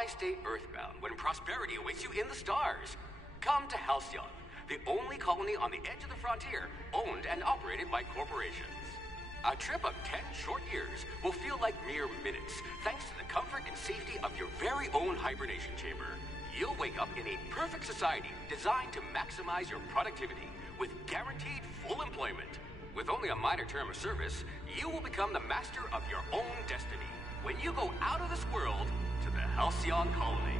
Why stay earthbound when prosperity awaits you in the stars? Come to Halcyon, the only colony on the edge of the frontier, owned and operated by corporations. A trip of 10 short years will feel like mere minutes, thanks to the comfort and safety of your very own hibernation chamber. You'll wake up in a perfect society designed to maximize your productivity, with guaranteed full employment. With only a minor term of service, you will become the master of your own destiny when you go out of this world to the Halcyon Colony.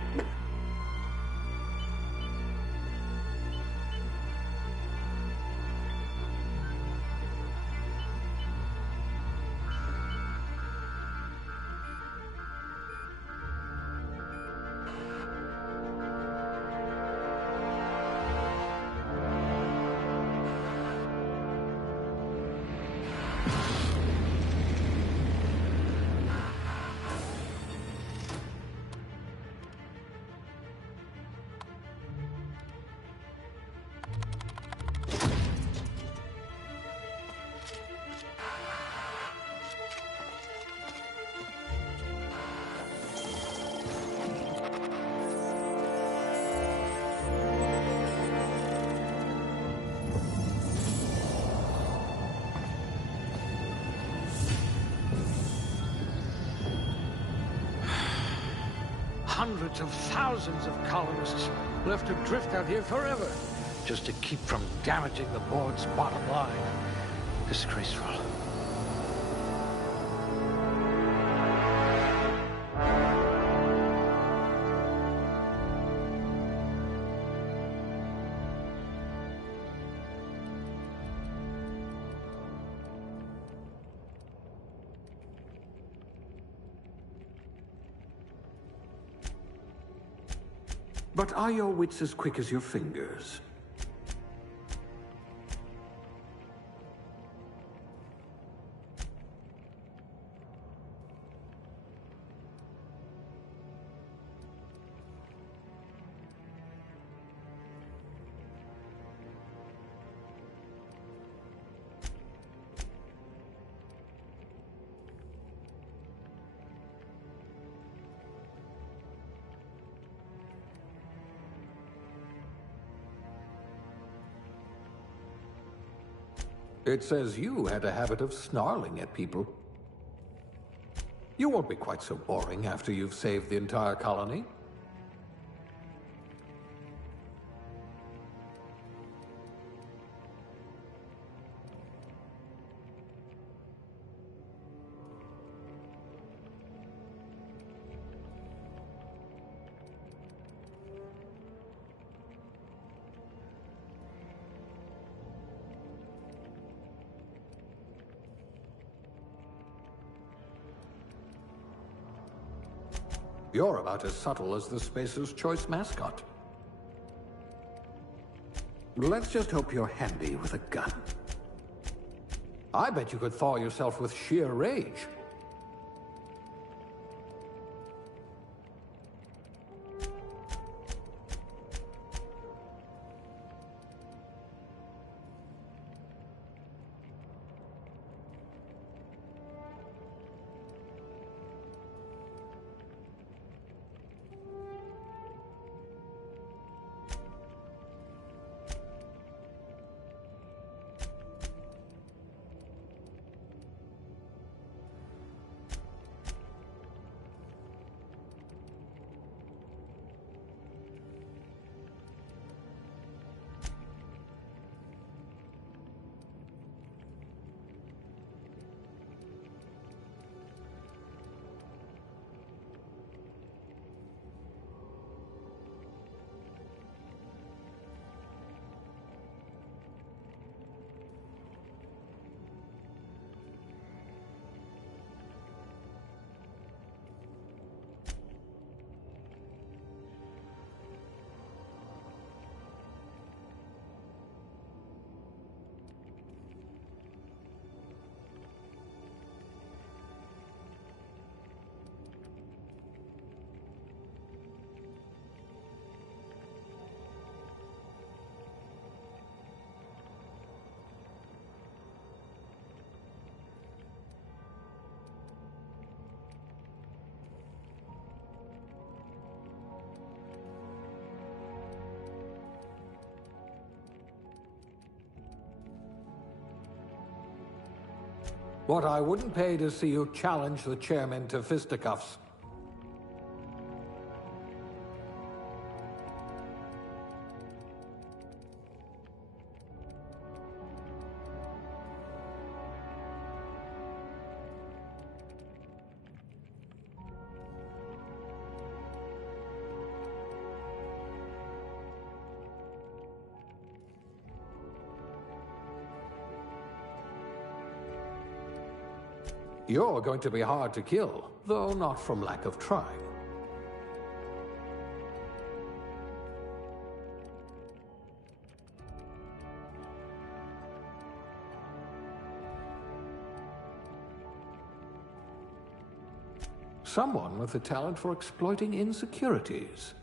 Hundreds of thousands of colonists left to drift out here forever, just to keep from damaging the board's bottom line. Disgraceful. But are your wits as quick as your fingers? It says you had a habit of snarling at people. You won't be quite so boring after you've saved the entire colony. You're about as subtle as the Spacer's Choice mascot. Let's just hope you're handy with a gun. I bet you could thaw yourself with sheer rage. What I wouldn't pay to see you challenge the chairman to fisticuffs. You're going to be hard to kill, though not from lack of trying. Someone with the talent for exploiting insecurities.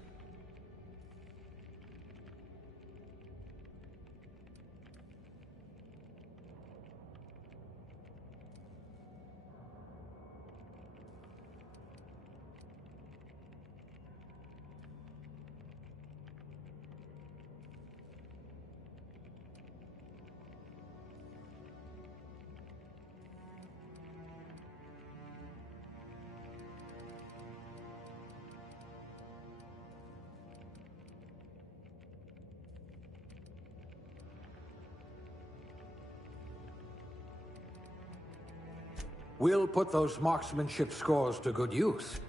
We'll put those marksmanship scores to good use.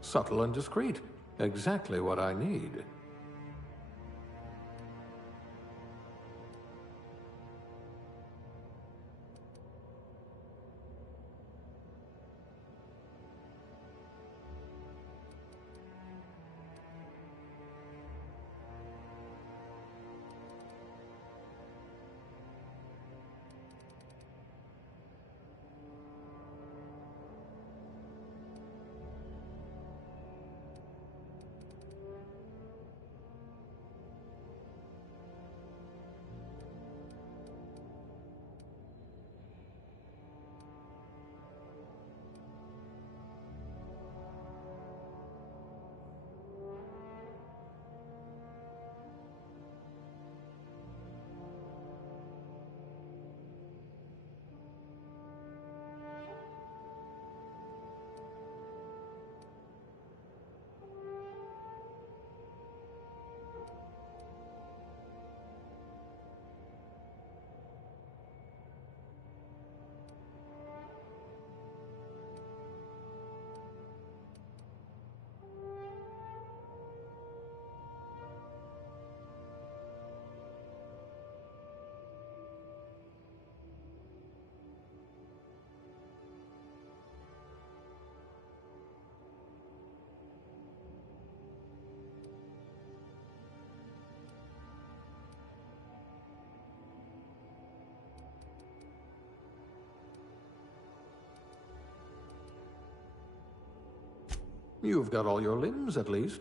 Subtle and discreet. Exactly what I need. You've got all your limbs, at least.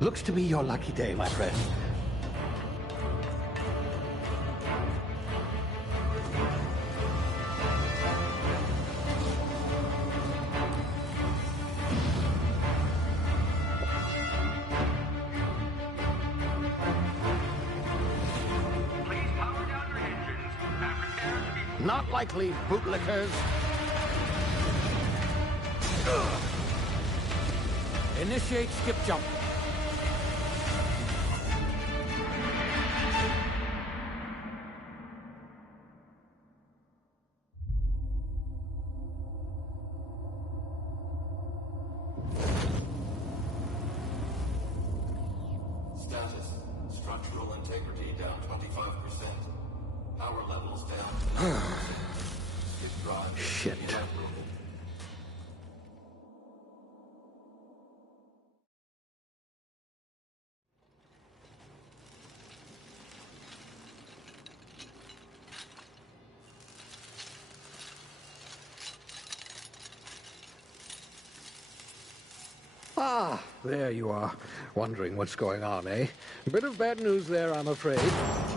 Looks to be your lucky day, my friend. Please power down your engines and prepare to be... Not likely, bootlickers. Initiate skip jump. Status. Structural integrity down 25%. Power levels down. Skip drive. Shit. Ah, there you are. Wondering what's going on, eh? A bit of bad news there, I'm afraid.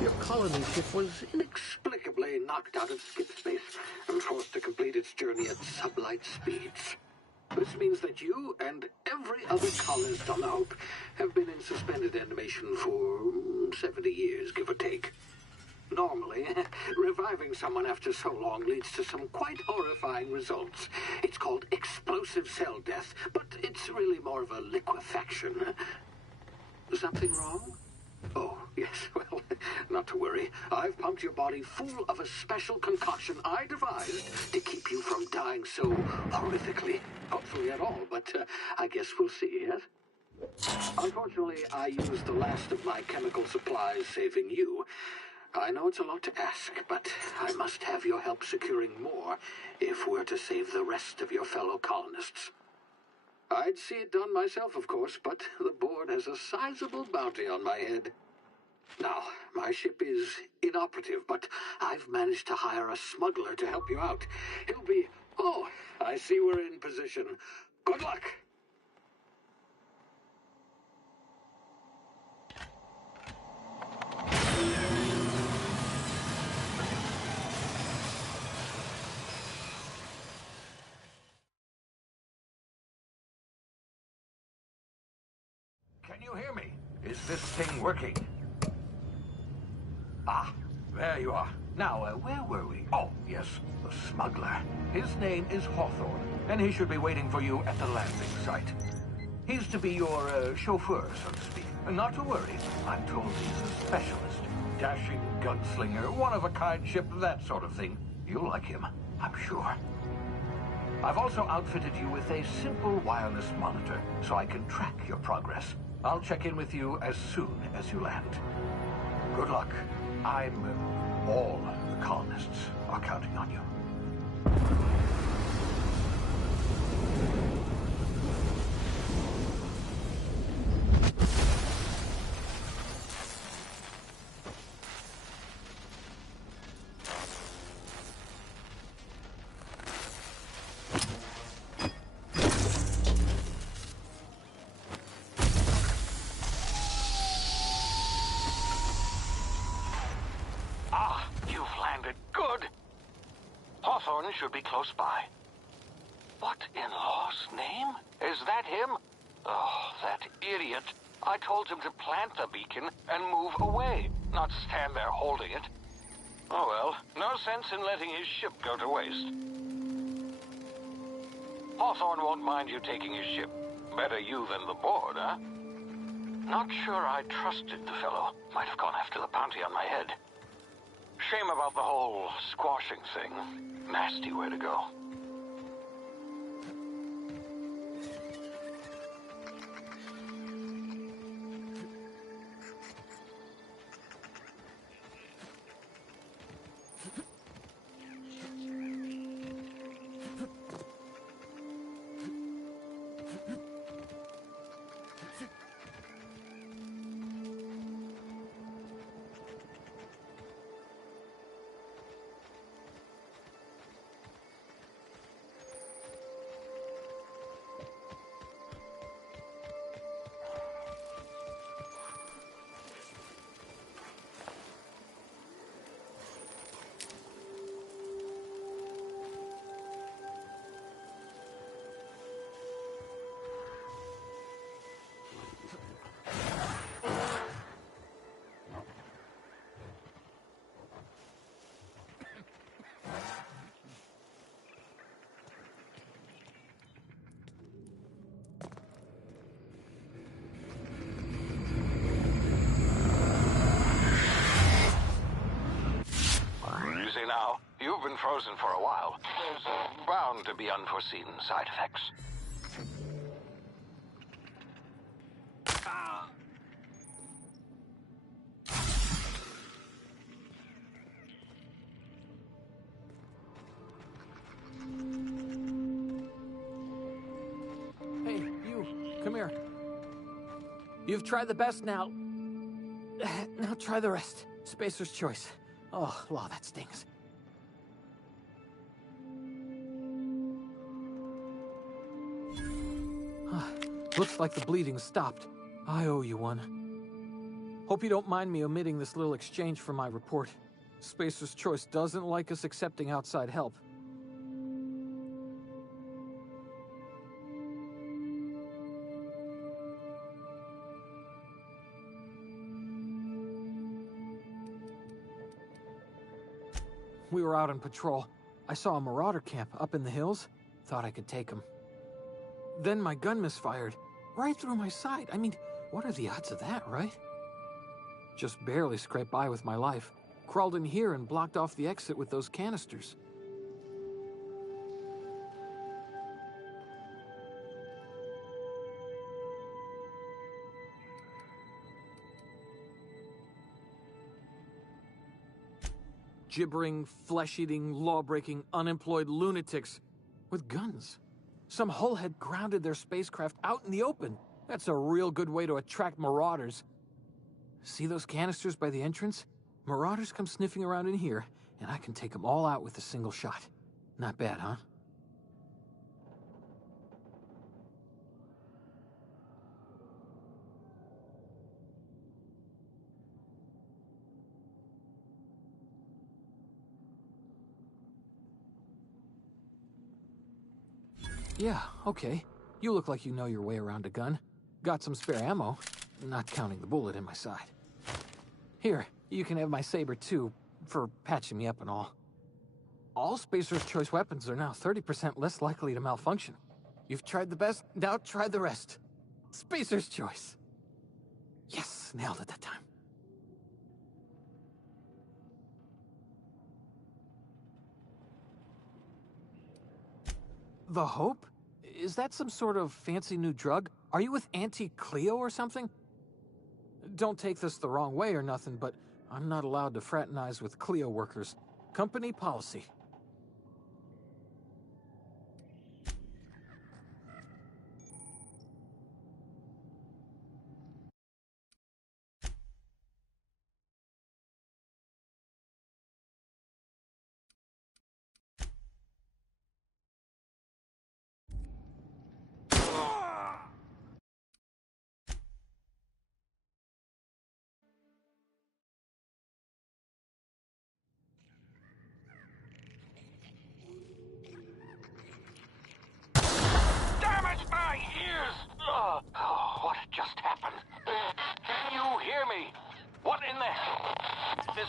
Your colony ship was inexplicably knocked out of skip space and forced to complete its journey at sublight speeds. This means that you and every other colonist on the Hope have been in suspended animation for 70 years, give or take. Normally, reviving someone after so long leads to some quite horrifying results. It's called explosive cell death, but it's really more of a liquefaction. Something wrong? Oh, yes, well, not to worry. I've pumped your body full of a special concoction I devised to keep you from dying so horrifically. Hopefully at all, but I guess we'll see, yes? Unfortunately, I used the last of my chemical supplies saving you. I know it's a lot to ask, but I must have your help securing more if we're to save the rest of your fellow colonists. I'd see it done myself, of course, but the board has a sizable bounty on my head. Now, my ship is inoperative, but I've managed to hire a smuggler to help you out. He'll be... Oh, I see we're in position. Good luck! Can you hear me? Is this thing working? Ah, there you are. Now, where were we? Oh, yes, the smuggler. His name is Hawthorne, and he should be waiting for you at the landing site. He's to be your chauffeur, so to speak. Not to worry, I'm told he's a specialist. Dashing gunslinger, one-of-a-kind ship, that sort of thing. You'll like him, I'm sure. I've also outfitted you with a simple wireless monitor, so I can track your progress. I'll check in with you as soon as you land. Good luck. All the colonists are counting on you. Hawthorne should be close by. What in law's name? Is that him? Oh, that idiot. I told him to plant the beacon and move away, not stand there holding it. Oh well, no sense in letting his ship go to waste. Hawthorne won't mind you taking his ship. Better you than the board, huh? Not sure I trusted the fellow. Might have gone after the bounty on my head. Shame about the whole squashing thing. Nasty way to go. been frozen for a while. There's bound to be unforeseen side effects. Hey, you, come here. You've tried the best now. Now try the rest. Spacer's choice. Oh, law, that stings. Looks like the bleeding stopped. I owe you one. Hope you don't mind me omitting this little exchange from my report. Spacer's choice doesn't like us accepting outside help. We were out on patrol. I saw a marauder camp up in the hills. Thought I could take him. Then my gun misfired. Right through my side. I mean, what are the odds of that, right? Just barely scraped by with my life. Crawled in here and blocked off the exit with those canisters. Gibbering, flesh-eating, law-breaking, unemployed lunatics with guns. Some hullhead grounded their spacecraft out in the open. That's a real good way to attract marauders. See those canisters by the entrance? Marauders come sniffing around in here, and I can take them all out with a single shot. Not bad, huh? Yeah, okay. You look like you know your way around a gun. Got some spare ammo, not counting the bullet in my side. Here, you can have my saber too, for patching me up and all. All Spacer's choice weapons are now 30% less likely to malfunction. You've tried the best, now try the rest. Spacer's choice. Yes, nailed it that time. The Hope? Is that some sort of fancy new drug? Are you with Auntie Cleo or something? Don't take this the wrong way or nothing, but I'm not allowed to fraternize with Cleo workers. Company policy. Damage my ears! Oh, what just happened? Can you hear me? What in the hell? This...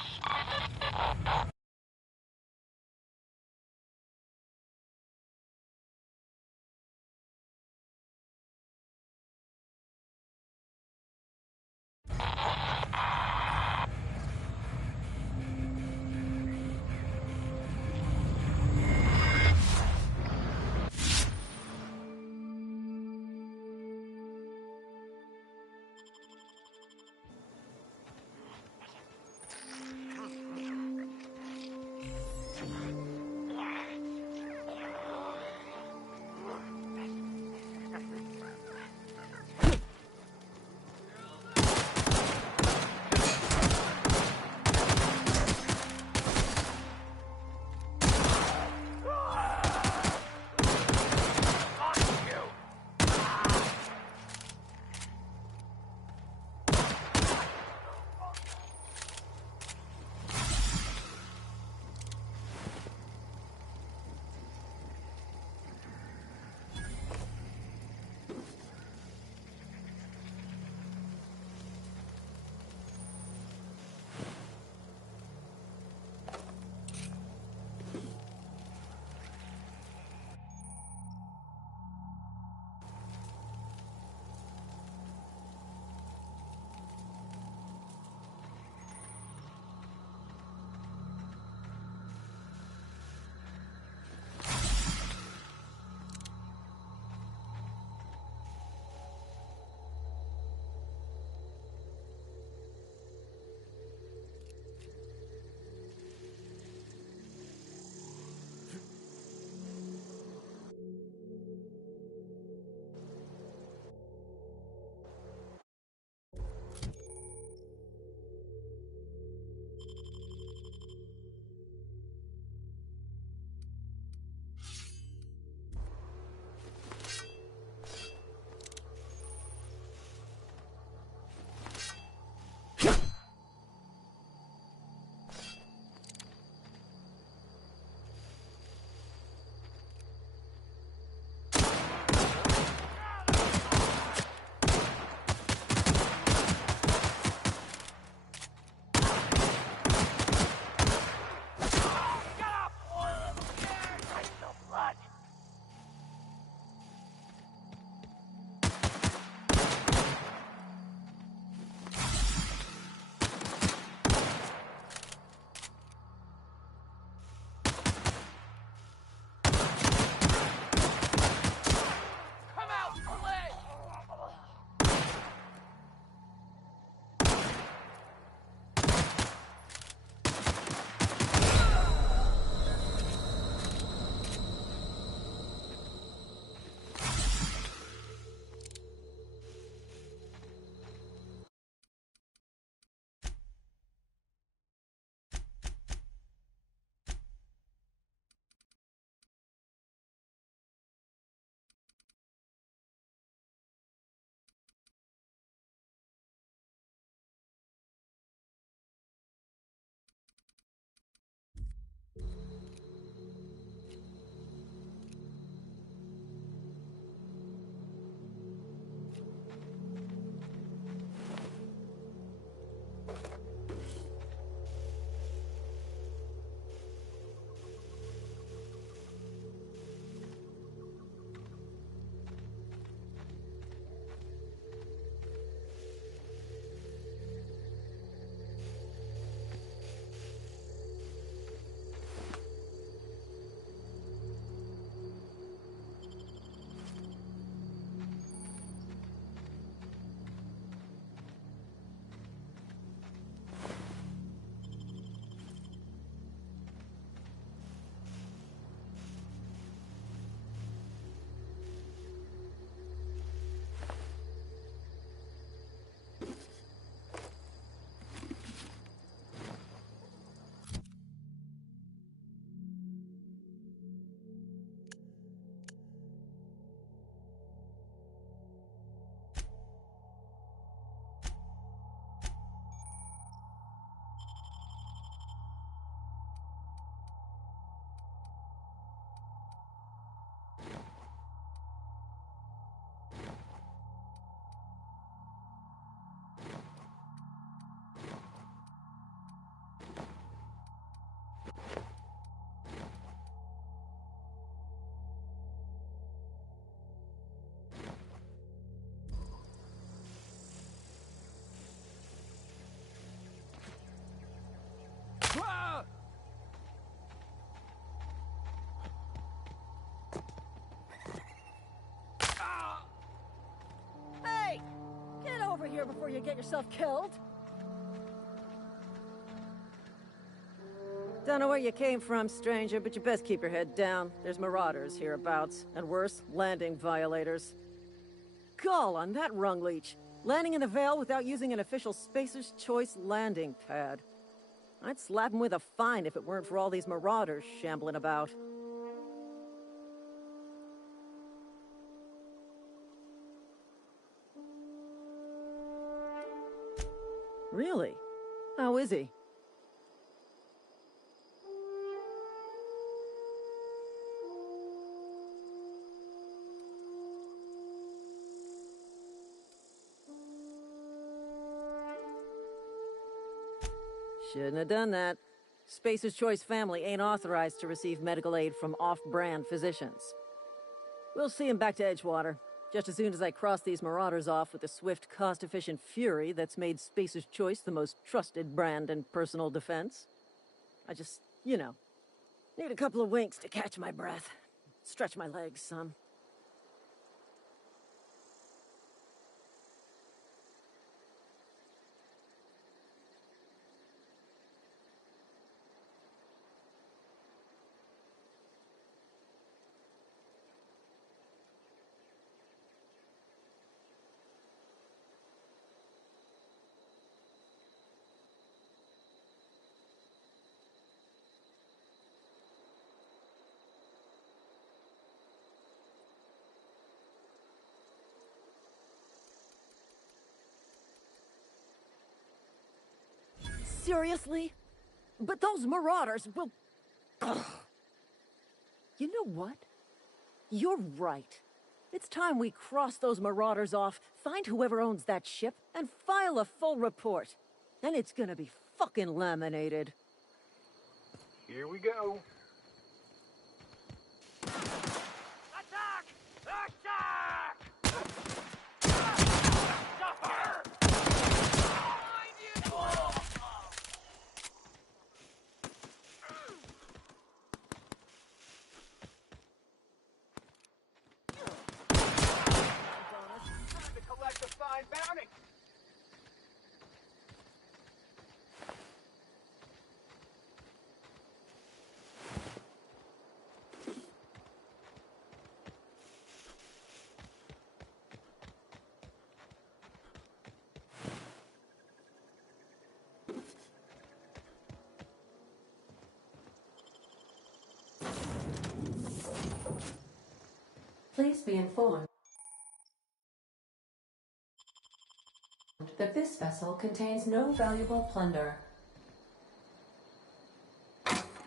here before you get yourself killed. Don't know where you came from, stranger, but you best keep your head down. There's marauders hereabouts, and worse, landing violators. Gall on that rung leech. Landing in the Vale without using an official Spacer's Choice landing pad. I'd slap him with a fine if it weren't for all these marauders shambling about. Really? How is he? Shouldn't have done that. Spacer's Choice family ain't authorized to receive medical aid from off-brand physicians. We'll see him back to Edgewater, just as soon as I cross these marauders off with the swift, cost-efficient fury that's made Spacer's Choice the most trusted brand in personal defense. I just, you know, need a couple of winks to catch my breath. Stretch my legs some. Seriously? But those marauders will... Ugh. You know what? You're right. It's time we cross those marauders off, find whoever owns that ship, and file a full report. Then it's gonna be fucking laminated. Here we go. Please be informed that this vessel contains no valuable plunder.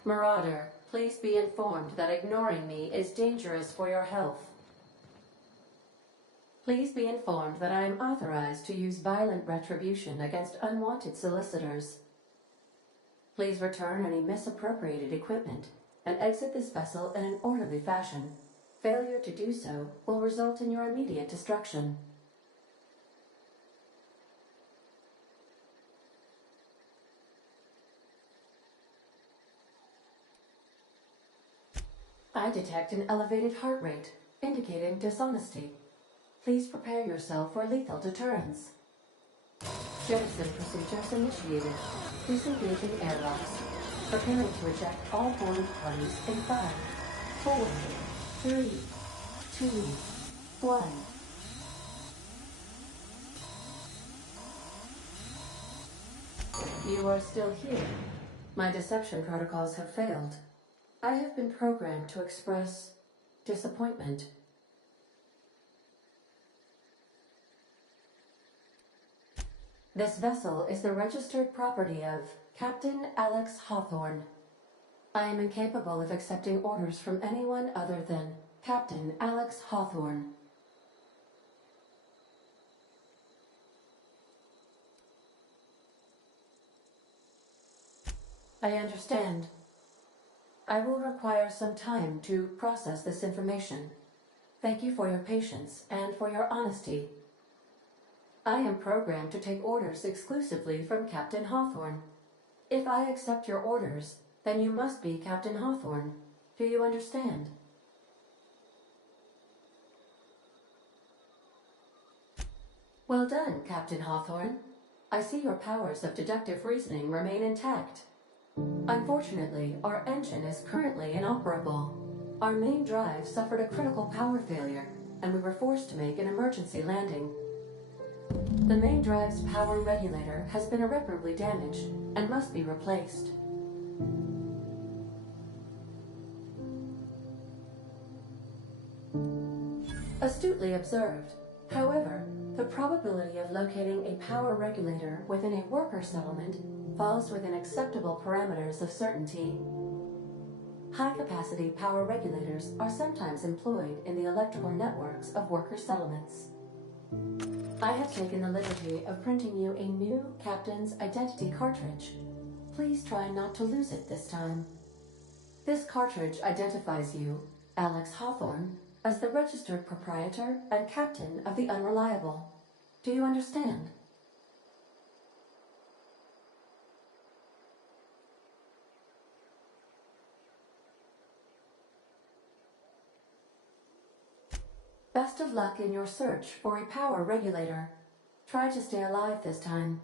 Marauder, please be informed that ignoring me is dangerous for your health. Please be informed that I am authorized to use violent retribution against unwanted solicitors. Please return any misappropriated equipment and exit this vessel in an orderly fashion. Failure to do so will result in your immediate destruction. I detect an elevated heart rate, indicating dishonesty. Please prepare yourself for lethal deterrence. Jettison procedures initiated. Disengaging airlocks. Preparing to eject all boarding parties in 5, 4, 3, 2, 1. You are still here. My deception protocols have failed. I have been programmed to express disappointment. This vessel is the registered property of Captain Alex Hawthorne. I am incapable of accepting orders from anyone other than Captain Alex Hawthorne. I understand. I will require some time to process this information. Thank you for your patience and for your honesty. I am programmed to take orders exclusively from Captain Hawthorne. If I accept your orders, then you must be Captain Hawthorne. Do you understand? Well done, Captain Hawthorne. I see your powers of deductive reasoning remain intact. Unfortunately, our engine is currently inoperable. Our main drive suffered a critical power failure, and we were forced to make an emergency landing. The main drive's power regulator has been irreparably damaged and must be replaced. Astutely observed. However, the probability of locating a power regulator within a worker settlement falls within acceptable parameters of certainty. High-capacity power regulators are sometimes employed in the electrical networks of worker settlements. I have taken the liberty of printing you a new Captain's Identity cartridge. Please try not to lose it this time. This cartridge identifies you, Alex Hawthorne, as the registered proprietor and captain of the Unreliable. Do you understand? Best of luck in your search for a power regulator. Try to stay alive this time.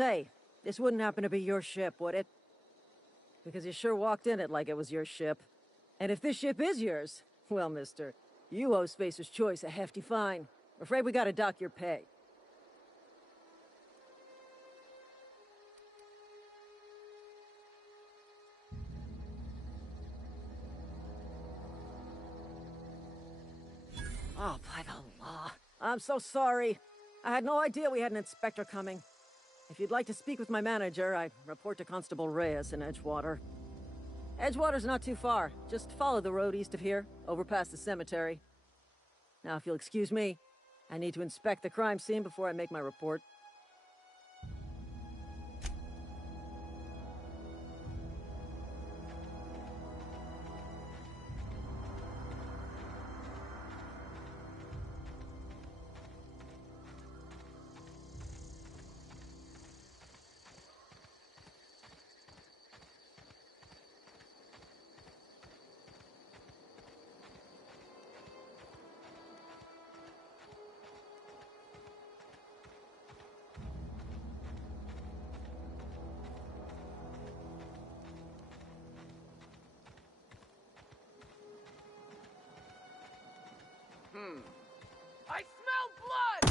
say, this wouldn't happen to be your ship, would it? Because you sure walked in it like it was your ship. And if this ship is yours, well, mister, you owe Spacer's Choice a hefty fine. I'm afraid we gotta dock your pay. Oh, by the law. I'm so sorry. I had no idea we had an inspector coming. If you'd like to speak with my manager, I'd report to Constable Reyes in Edgewater. Edgewater's not too far. Just follow the road east of here, over past the cemetery. Now, if you'll excuse me, I need to inspect the crime scene before I make my report. I smell blood!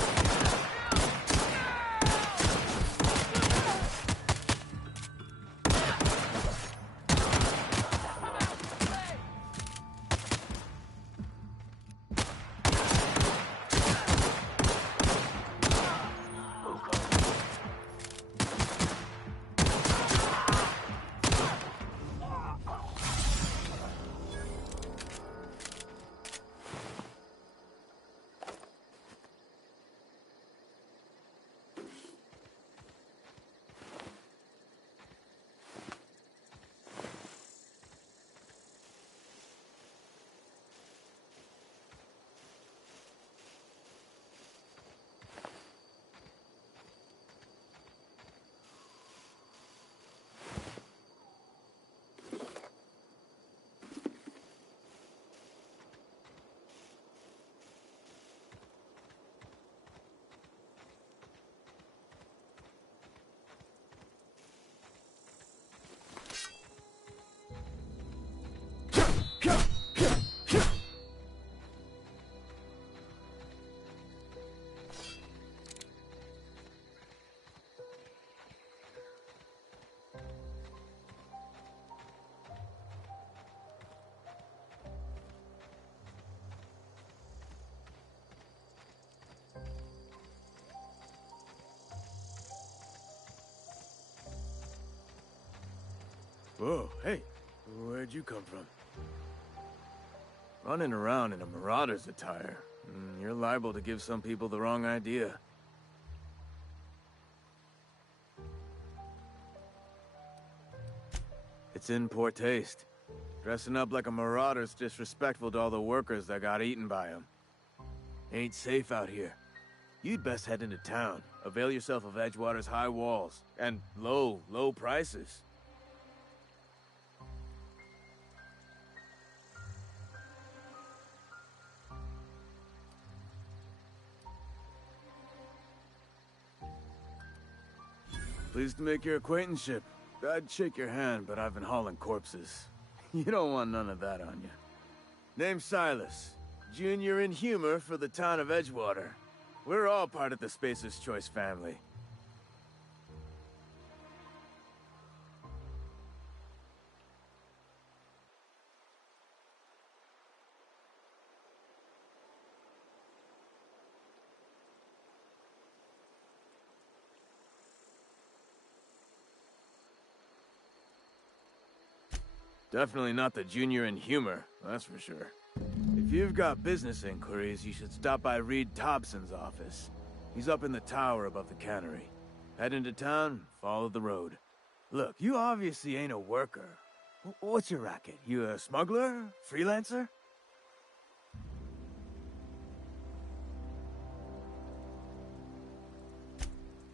Whoa, hey, where'd you come from? Running around in a marauder's attire. You're liable to give some people the wrong idea. It's in poor taste. Dressing up like a marauder's disrespectful to all the workers that got eaten by him. Ain't safe out here. You'd best head into town. Avail yourself of Edgewater's high walls. And low prices. Pleased to make your acquaintanceship. I'd shake your hand, but I've been hauling corpses. You don't want none of that on you. Name's Silas. Junior in humor for the town of Edgewater. We're all part of the Spacer's Choice family. Definitely not the junior in humor, that's for sure. If you've got business inquiries, you should stop by Reed Thompson's office. He's up in the tower above the cannery. Head into town, follow the road. Look, you obviously ain't a worker. What's your racket? You a smuggler? Freelancer?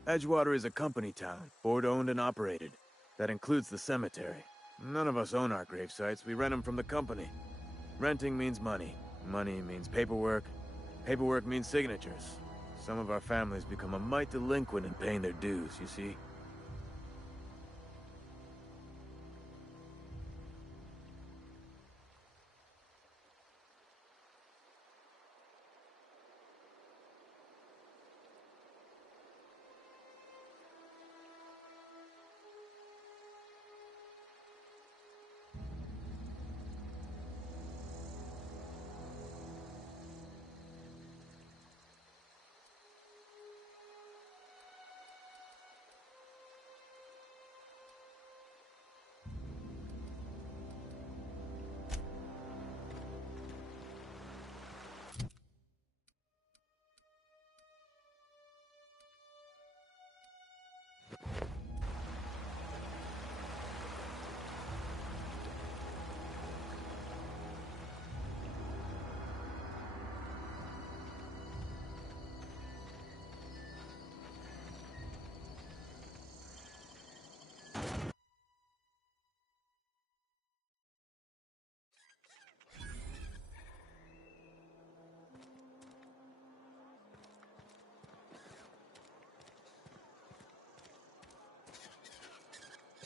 Edgewater is a company town, board-owned and operated. That includes the cemetery. None of us own our grave sites, we rent them from the company. Renting means money. Money means paperwork. Paperwork means signatures. Some of our families become a mite delinquent in paying their dues, you see?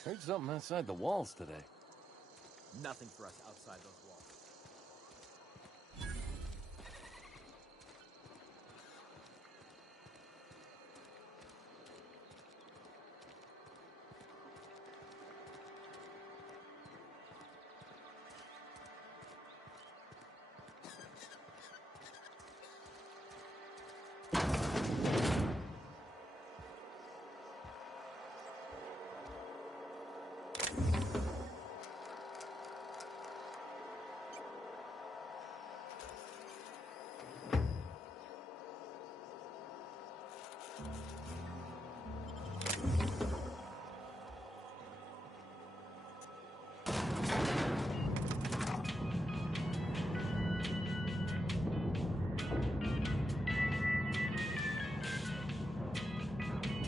Heard something outside the walls today. Nothing for us outside those walls.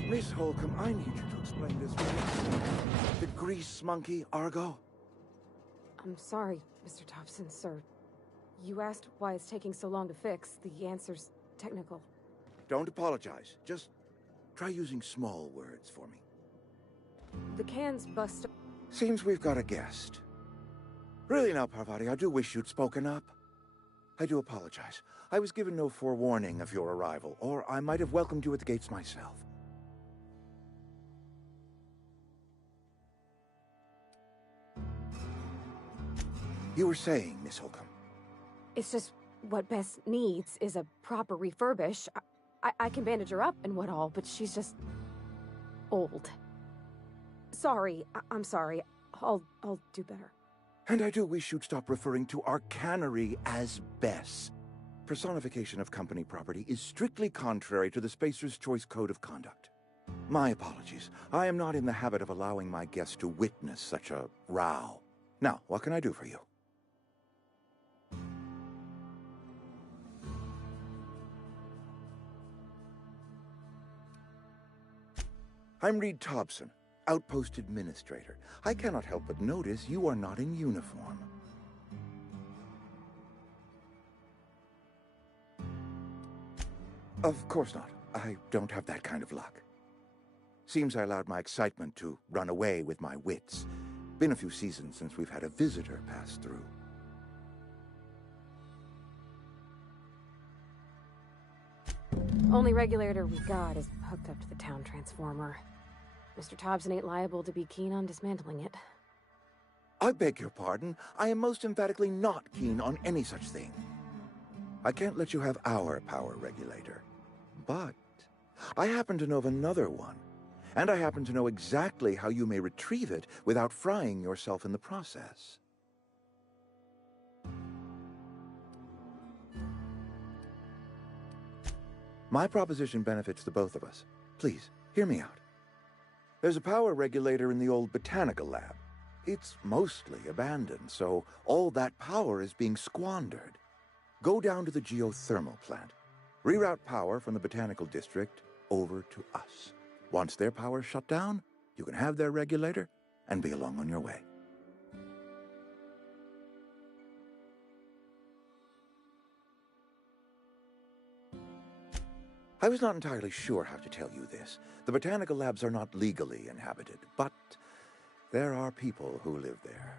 Miss Holcomb, I need you to explain this to me. The grease monkey, Argo? I'm sorry, Mr. Thompson, sir. You asked why it's taking so long to fix. The answer's technical. Don't apologize. Just try using small words for me. The can's bust... Seems we've got a guest. Really now, Parvati, I do wish you'd spoken up. I do apologize. I was given no forewarning of your arrival, or I might have welcomed you at the gates myself. You were saying, Miss Holcomb. It's just what Bess needs is a proper refurbish. I can bandage her up and what all, but she's just... old. Sorry, I'm sorry. I'll do better. And I do wish you'd stop referring to our cannery as Bess. Personification of company property is strictly contrary to the Spacer's Choice Code of Conduct. My apologies. I am not in the habit of allowing my guests to witness such a row. Now, what can I do for you? I'm Reed Thompson, Outpost Administrator. I cannot help but notice you are not in uniform. Of course not. I don't have that kind of luck. Seems I allowed my excitement to run away with my wits. Been a few seasons since we've had a visitor pass through. Only regulator we got is hooked up to the town transformer. Mr. Thompson ain't liable to be keen on dismantling it. I beg your pardon. I am most emphatically not keen on any such thing. I can't let you have our power regulator. But I happen to know of another one. And I happen to know exactly how you may retrieve it without frying yourself in the process. My proposition benefits the both of us. Please, hear me out. There's a power regulator in the old botanical lab. It's mostly abandoned, so all that power is being squandered. Go down to the geothermal plant. Reroute power from the botanical district over to us. Once their power's shut down, you can have their regulator and be along on your way. I was not entirely sure how to tell you this. The botanical labs are not legally inhabited, but there are people who live there.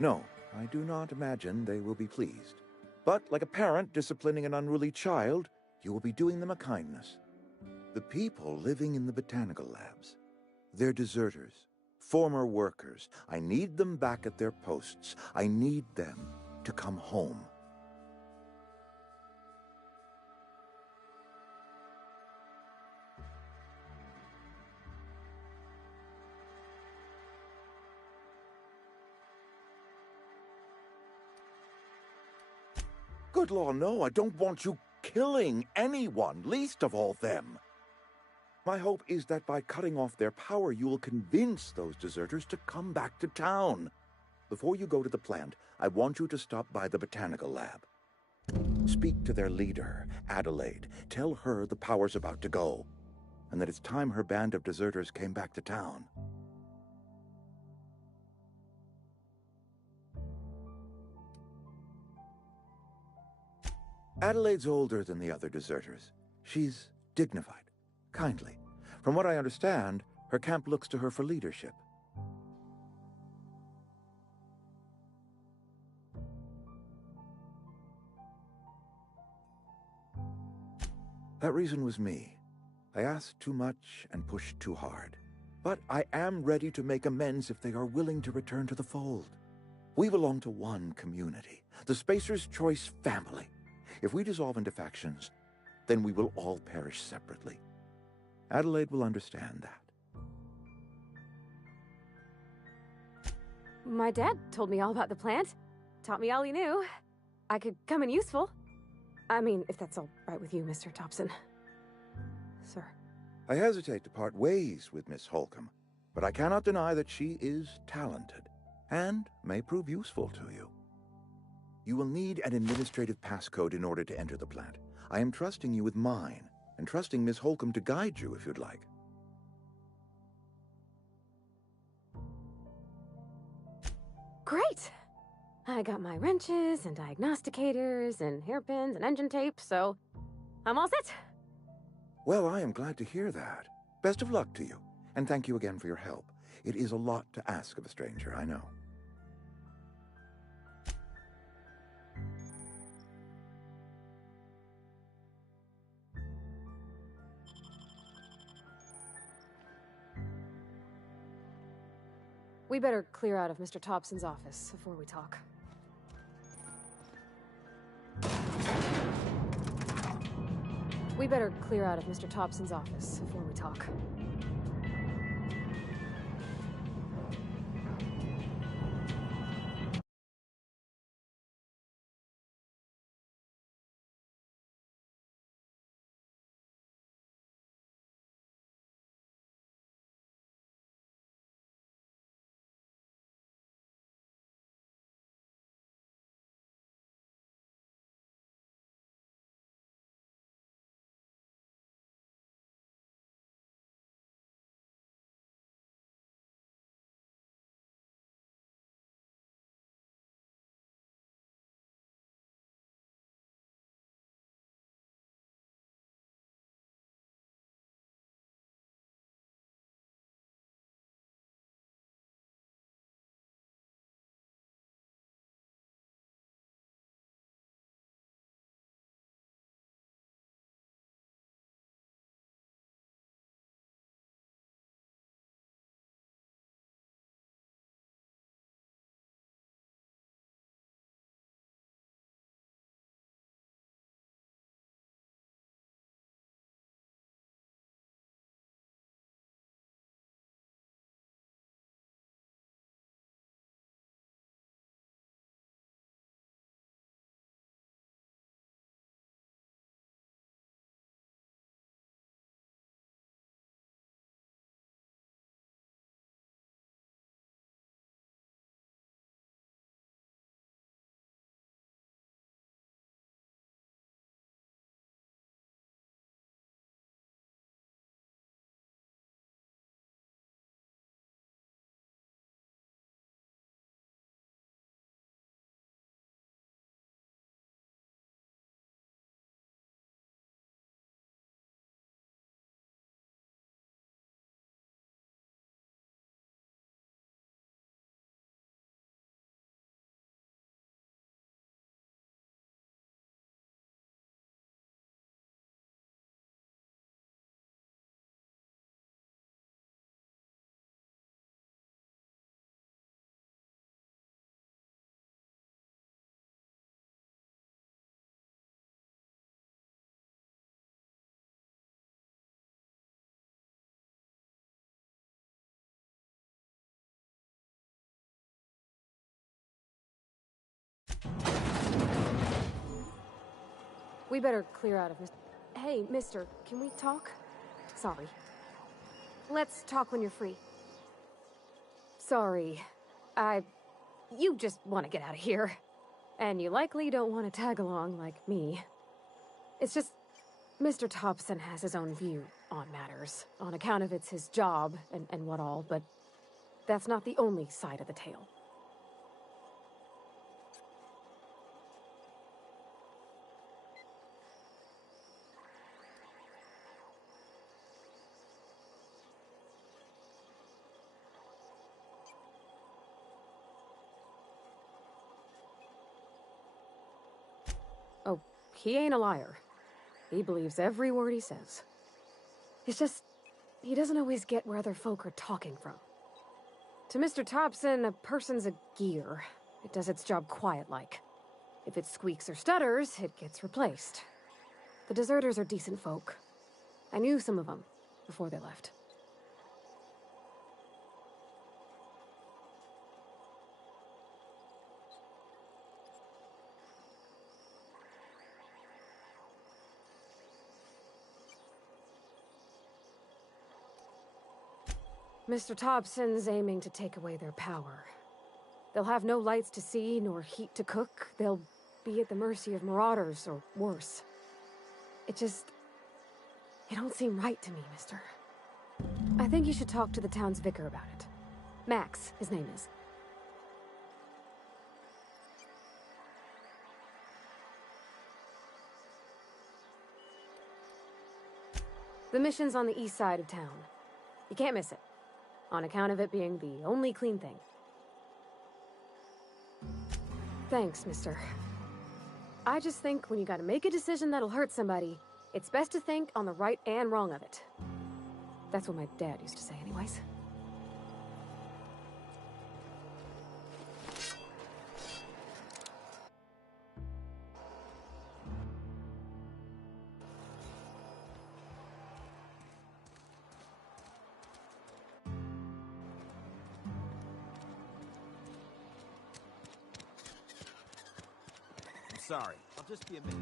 No, I do not imagine they will be pleased. But like a parent disciplining an unruly child, you will be doing them a kindness. The people living in the botanical labs, they're deserters, former workers. I need them back at their posts. I need them to come home. Good law, no, I don't want you killing anyone, least of all them. My hope is that by cutting off their power, you will convince those deserters to come back to town. Before you go to the plant, I want you to stop by the botanical lab. Speak to their leader, Adelaide. Tell her the power's about to go, and that it's time her band of deserters came back to town. Adelaide's older than the other deserters. She's dignified, kindly. From what I understand, her camp looks to her for leadership. That reason was me. I asked too much and pushed too hard. But I am ready to make amends if they are willing to return to the fold. We belong to one community, the Spacer's Choice family. If we dissolve into factions, then we will all perish separately. Adelaide will understand that. My dad told me all about the plant. Taught me all he knew. I could come in useful. I mean, if that's all right with you, Mr. Thompson. Sir. I hesitate to part ways with Miss Holcomb, but I cannot deny that she is talented, and may prove useful to you. You will need an administrative passcode in order to enter the plant. I am trusting you with mine, and trusting Miss Holcomb to guide you if you'd like. Great! I got my wrenches and diagnosticators and hairpins and engine tape, so I'm all set. Well, I am glad to hear that. Best of luck to you, and thank you again for your help. It is a lot to ask of a stranger, I know. We better clear out of Mr. Thompson's office before we talk. We better clear out of Mr. Thompson's office before we talk. We better clear out of Mr. Hey, mister, can we talk? Sorry. Let's talk when you're free. Sorry. You just want to get out of here. And you likely don't want to tag along like me. It's just, Mr. Thompson has his own view on matters, on account of it's his job and what all, but that's not the only side of the tale. he ain't a liar. He believes every word he says. It's just, he doesn't always get where other folk are talking from. To Mr. Thompson, a person's a gear. It does its job quiet-like. If it squeaks or stutters, it gets replaced. The deserters are decent folk. I knew some of them before they left. Mr. Thompson's aiming to take away their power. They'll have no lights to see, nor heat to cook. They'll be at the mercy of marauders, or worse. It don't seem right to me, mister. I think you should talk to the town's vicar about it. Max, his name is. The mission's on the east side of town. You can't miss it, on account of it being the only clean thing. Thanks, mister. I just think when you gotta make a decision that'll hurt somebody, it's best to think on the right and wrong of it. That's what my dad used to say anyways. Sorry, I'll just be a minute.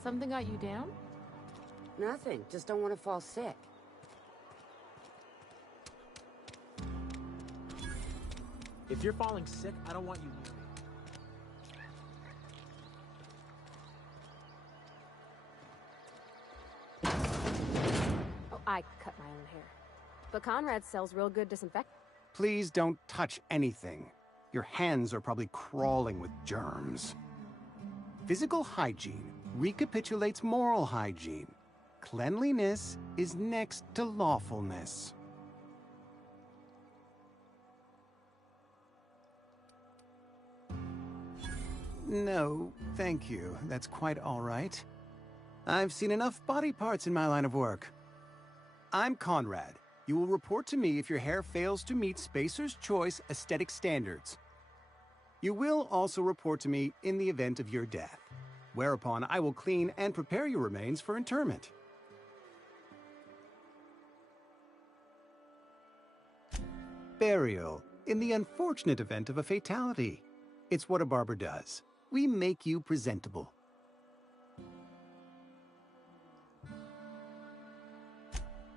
Something got you down? Nothing. Just don't want to fall sick. If you're falling sick, I don't want you near me. Oh, I cut my own hair. But Conrad sells real good disinfectant. Please don't touch anything. Your hands are probably crawling with germs. Physical hygiene recapitulates moral hygiene. Cleanliness is next to lawfulness. No, thank you. That's quite all right. I've seen enough body parts in my line of work. I'm Conrad. You will report to me if your hair fails to meet Spacer's Choice aesthetic standards. You will also report to me in the event of your death, whereupon I will clean and prepare your remains for interment. Burial, in the unfortunate event of a fatality. It's what a barber does. We make you presentable.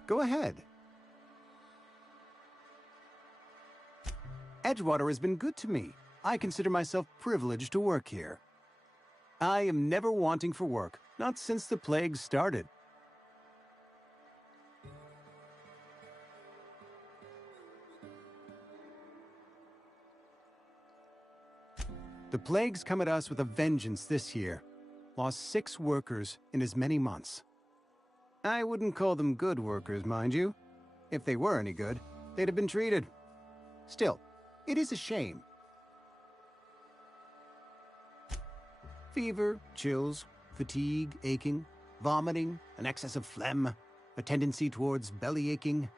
Go ahead. Edgewater has been good to me. I consider myself privileged to work here. I am never wanting for work, not since the plague started. The plague's come at us with a vengeance this year. Lost 6 workers in as many months. I wouldn't call them good workers, mind you. If they were any good, they'd have been treated. Still, it is a shame. Fever, chills, fatigue, aching, vomiting, an excess of phlegm, a tendency towards belly aching.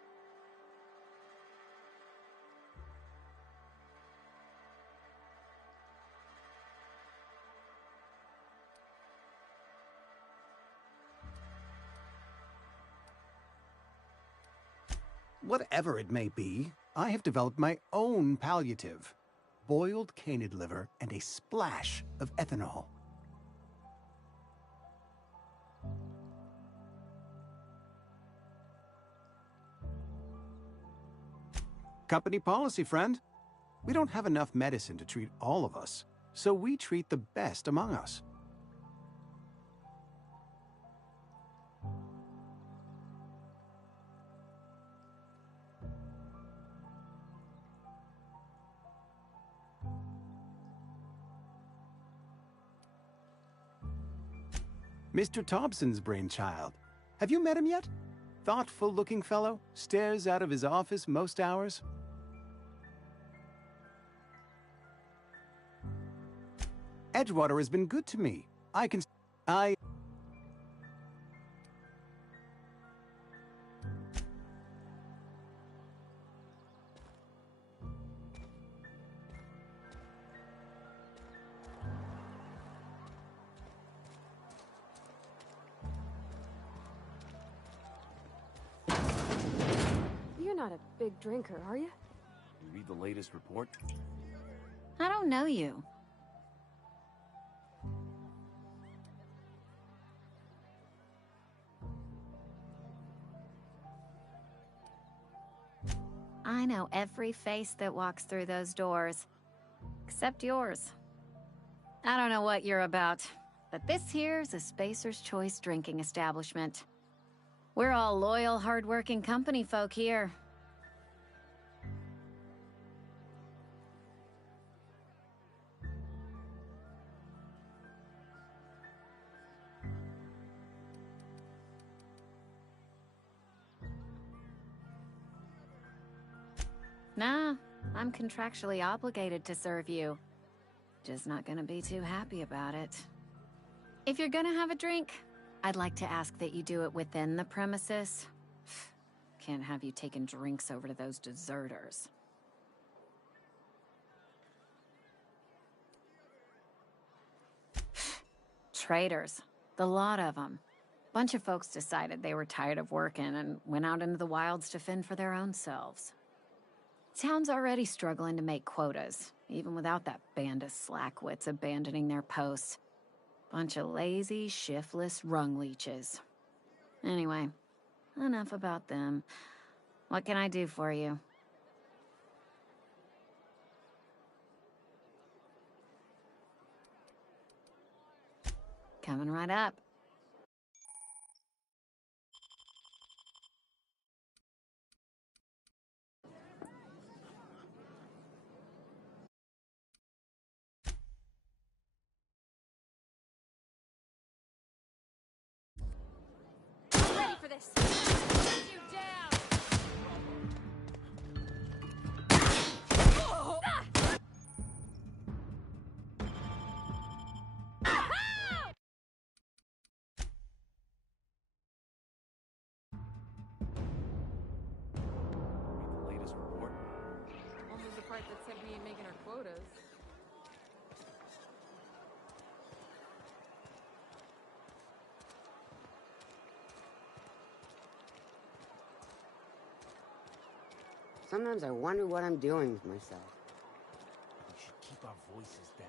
Whatever it may be, I have developed my own palliative. Boiled canid liver and a splash of ethanol. Company policy, friend. We don't have enough medicine to treat all of us, so we treat the best among us. Mr. Thompson's brainchild. Have you met him yet? Thoughtful-looking fellow, stares out of his office most hours. Edgewater has been good to me. You're not a big drinker, are you? You read the latest report? I don't know you. I know every face that walks through those doors. Except yours. I don't know what you're about, but this here's a Spacer's Choice drinking establishment. We're all loyal, hard-working company folk here. Nah, I'm contractually obligated to serve you. Just not gonna be too happy about it. If you're gonna have a drink, I'd like to ask that you do it within the premises. Can't have you taking drinks over to those deserters. Traitors. The lot of them. Bunch of folks decided they were tired of working and went out into the wilds to fend for their own selves. Town's already struggling to make quotas, even without that band of slackwits abandoning their posts. Bunch of lazy, shiftless rung leeches. Anyway, enough about them. What can I do for you? Coming right up. Ready for this. You down. Read the latest report? Only the part that said we ain't making our quotas. Sometimes I wonder what I'm doing with myself. We should keep our voices down.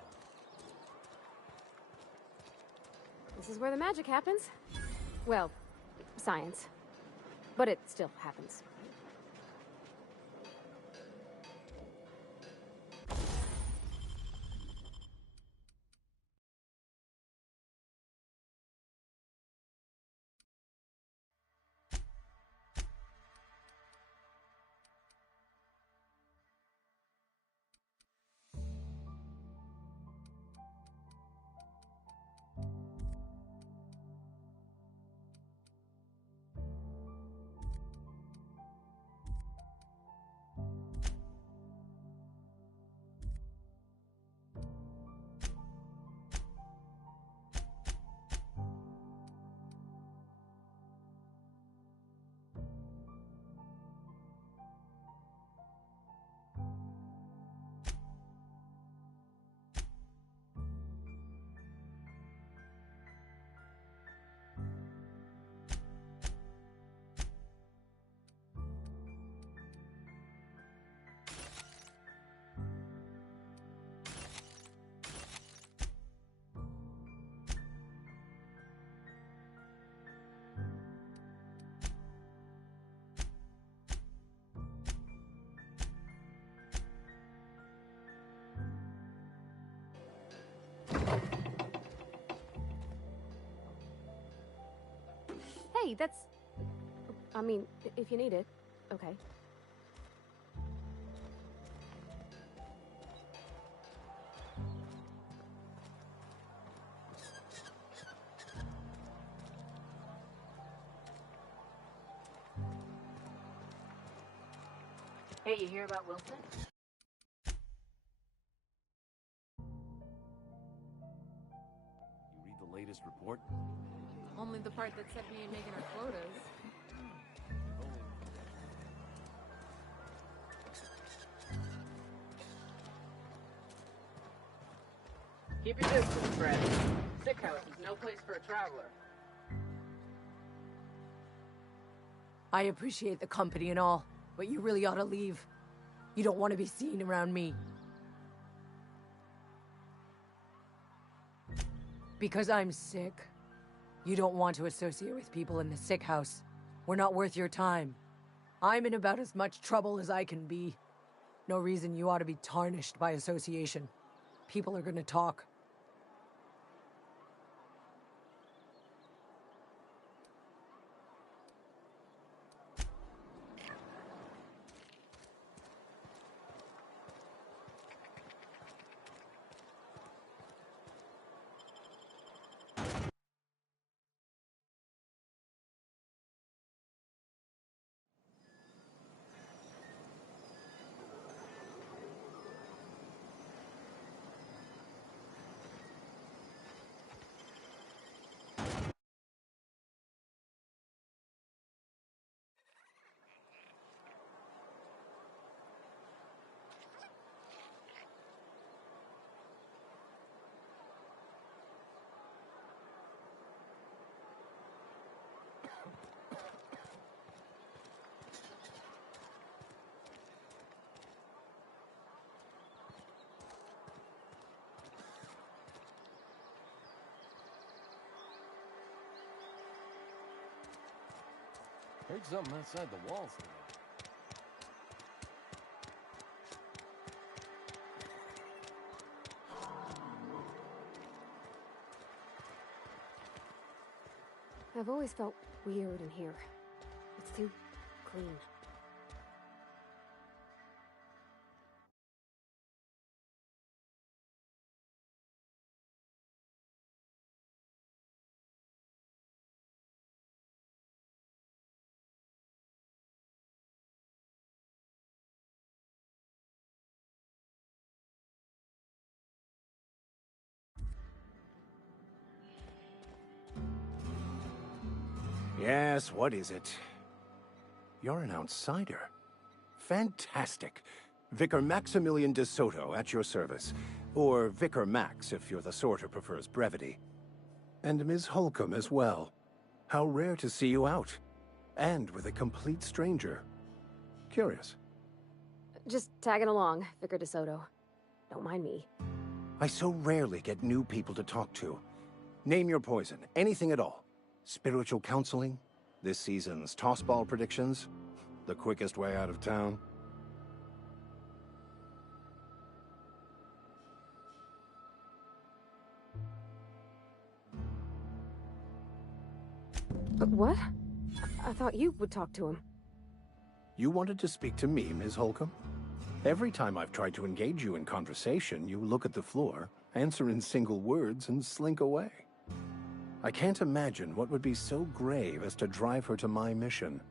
This is where the magic happens. Well, science. But it still happens. Hey, that's... I mean, if you need it, okay. Hey, you hear about Wilson? You read the latest report? Only the part that said we ain't making our quotas. Keep your distance, Fred. Sick house is no place for a traveler. I appreciate the company and all, but you really ought to leave. You don't want to be seen around me. Because I'm sick. You don't want to associate with people in the sick house. We're not worth your time. I'm in about as much trouble as I can be. No reason you ought to be tarnished by association. People are gonna talk. Heard something outside the walls today. I've always felt weird in here. It's too clean. Yes, what is it? You're an outsider. Fantastic. Vicar Maximilian de Soto at your service. Or Vicar Max, if you're the sort who prefers brevity. And Ms. Holcomb as well. How rare to see you out. And with a complete stranger. Curious. Just tagging along, Vicar DeSoto. Don't mind me. I so rarely get new people to talk to. Name your poison, anything at all. Spiritual counseling? This season's tossball predictions? The quickest way out of town? What? I thought you would talk to him. You wanted to speak to me, Ms. Holcomb? Every time I've tried to engage you in conversation, you look at the floor, answer in single words, and slink away. I can't imagine what would be so grave as to drive her to my mission.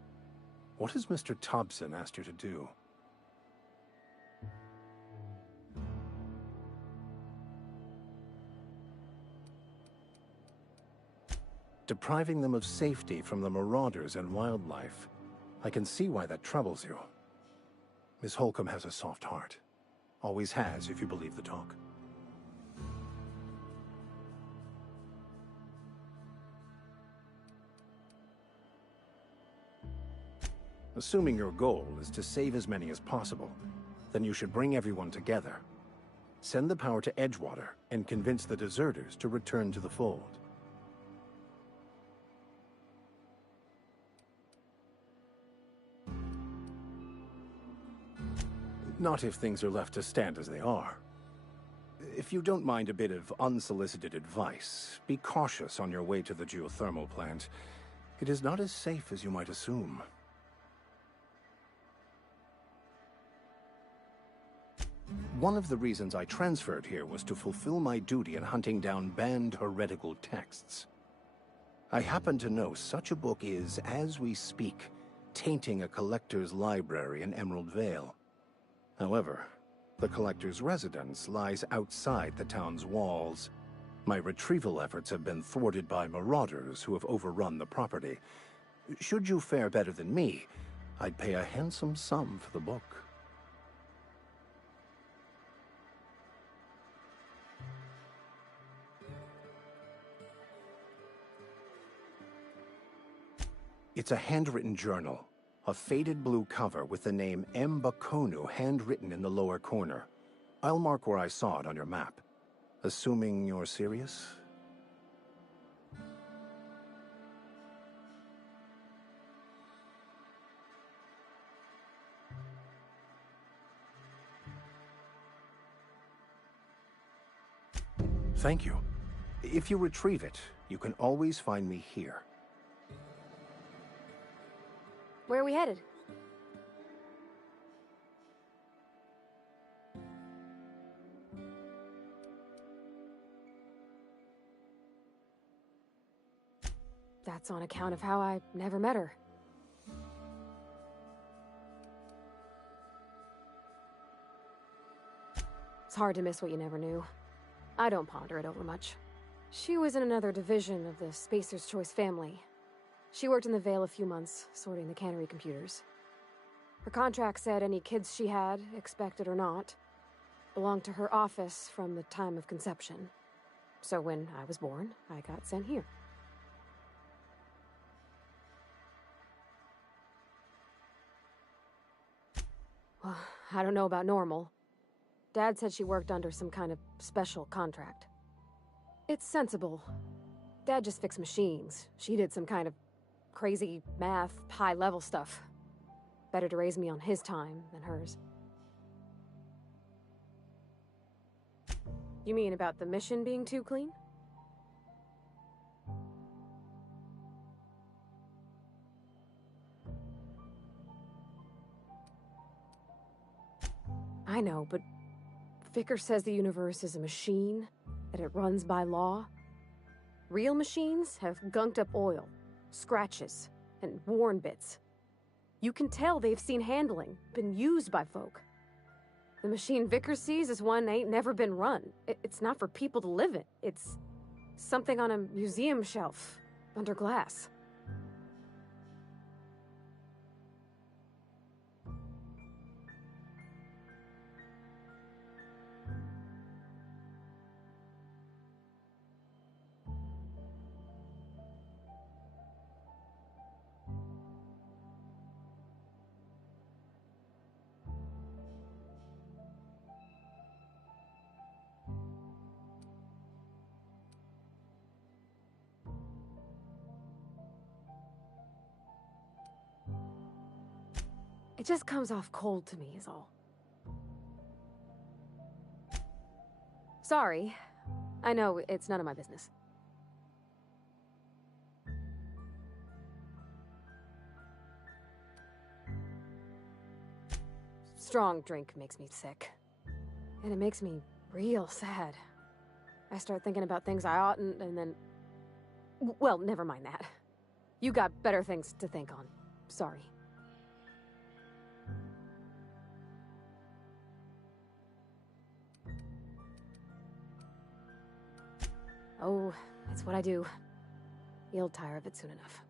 What has Mr. Thompson asked you to do? Depriving them of safety from the marauders and wildlife. I can see why that troubles you. Miss Holcomb has a soft heart. Always has, if you believe the talk. Assuming your goal is to save as many as possible, then you should bring everyone together. Send the power to Edgewater and convince the deserters to return to the fold. Not if things are left to stand as they are. If you don't mind a bit of unsolicited advice, be cautious on your way to the geothermal plant. It is not as safe as you might assume. One of the reasons I transferred here was to fulfill my duty in hunting down banned heretical texts. I happen to know such a book is, as we speak, tainting a collector's library in Emerald Vale. However, the collector's residence lies outside the town's walls. My retrieval efforts have been thwarted by marauders who have overrun the property. Should you fare better than me, I'd pay a handsome sum for the book. It's a handwritten journal. A faded blue cover with the name M. Bakonu handwritten in the lower corner. I'll mark where I saw it on your map. Assuming you're serious? Thank you. If you retrieve it, you can always find me here. Where are we headed? That's on account of how I never met her. It's hard to miss what you never knew. I don't ponder it over much. She was in another division of the Spacer's Choice family. She worked in the Vale a few months, sorting the cannery computers. Her contract said any kids she had, expected or not, belonged to her office from the time of conception. So when I was born, I got sent here. Well, I don't know about normal. Dad said she worked under some kind of special contract. It's sensible. Dad just fixed machines. She did some kind of crazy math, high-level stuff. Better to raise me on his time than hers. You mean about the mission being too clean? I know, but Vicar says the universe is a machine, that it runs by law. Real machines have gunked up oil, scratches, and worn bits. You can tell they've seen handling, been used by folk. The machine Vicar sees is one ain't never been run. It's not for people to live in. It's something on a museum shelf, under glass. It just comes off cold to me, is all. Sorry. I know it's none of my business. Strong drink makes me sick. And it makes me real sad. I start thinking about things I oughtn't, and then... Well, never mind that. You got better things to think on. Sorry. Oh, it's what I do. You'll tire of it soon enough.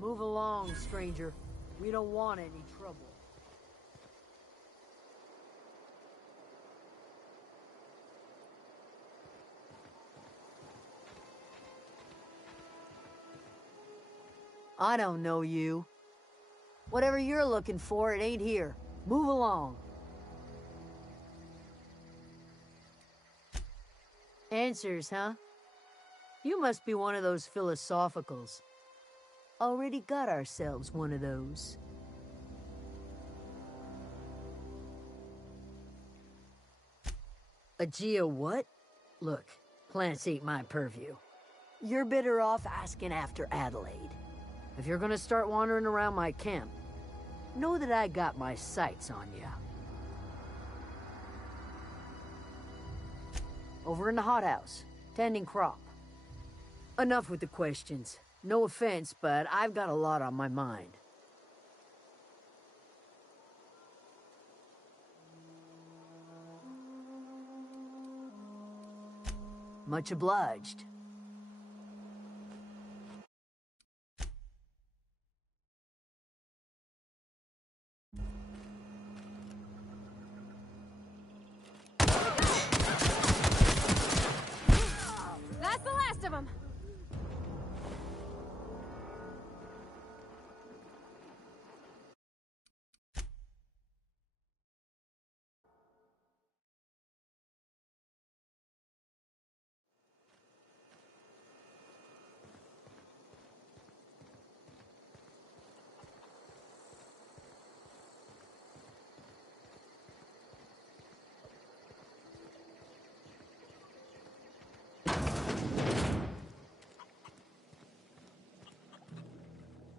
Move along, stranger. We don't want any trouble. I don't know you. Whatever you're looking for, it ain't here. Move along. Answers, huh? You must be one of those philosophicals. Already got ourselves one of those. A geo what? Look, plants ain't my purview. You're better off asking after Adelaide. If you're gonna start wandering around my camp, know that I got my sights on you. Over in the hothouse, tending crop. Enough with the questions. No offense, but I've got a lot on my mind. Much obliged. That's the last of them.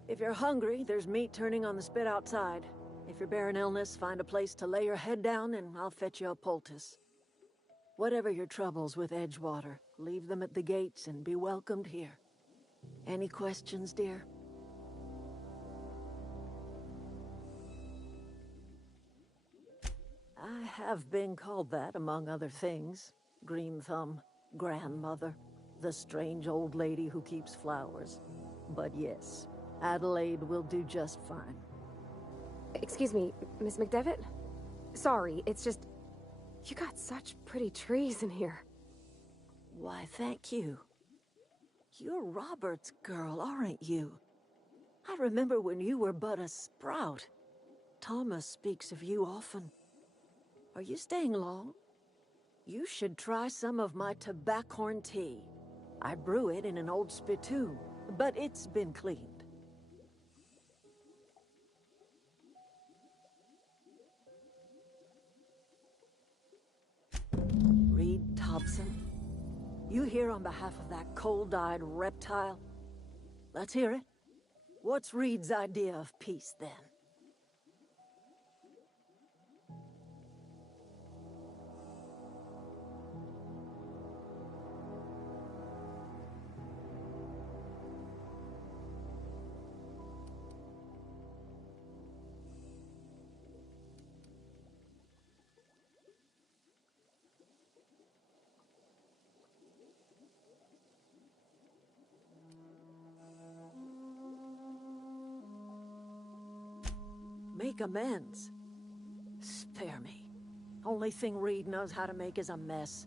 If you're hungry, there's meat turning on the spit outside. If you're bearing illness, find a place to lay your head down and I'll fetch you a poultice. Whatever your troubles with Edgewater, leave them at the gates and be welcomed here. Any questions, dear? I have been called that, among other things. Green Thumb, grandmother, the strange old lady who keeps flowers. But yes, Adelaide will do just fine. Excuse me, Miss McDevitt? Sorry, it's just... You got such pretty trees in here. Why, thank you. You're Robert's girl, aren't you? I remember when you were but a sprout. Thomas speaks of you often. Are you staying long? You should try some of my tobaccorn tea. I brew it in an old spittoon, but it's been cleaned. Reed Thompson, you here on behalf of that cold-eyed reptile? Let's hear it. What's Reed's idea of peace, then? Make amends. Spare me. Only thing Reed knows how to make is a mess.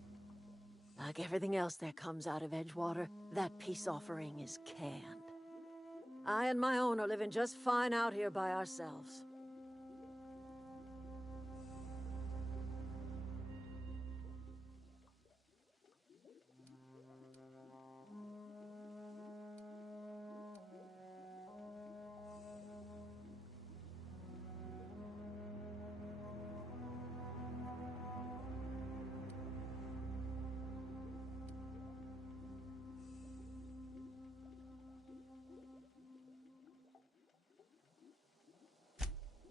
Like everything else that comes out of Edgewater, that peace offering is canned. I and my own are living just fine out here by ourselves.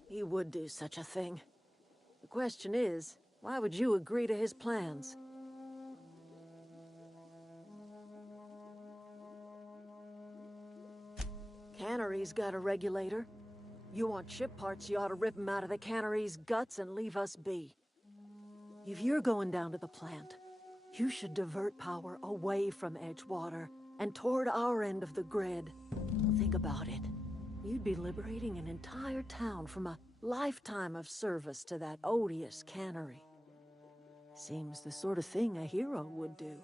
He would do such a thing. The question is, why would you agree to his plans? Cannery's got a regulator. You want ship parts, you ought to rip them out of the cannery's guts and leave us be. If you're going down to the plant, you should divert power away from Edgewater and toward our end of the grid. Think about it. You'd be liberating an entire town from a lifetime of service to that odious cannery. Seems the sort of thing a hero would do.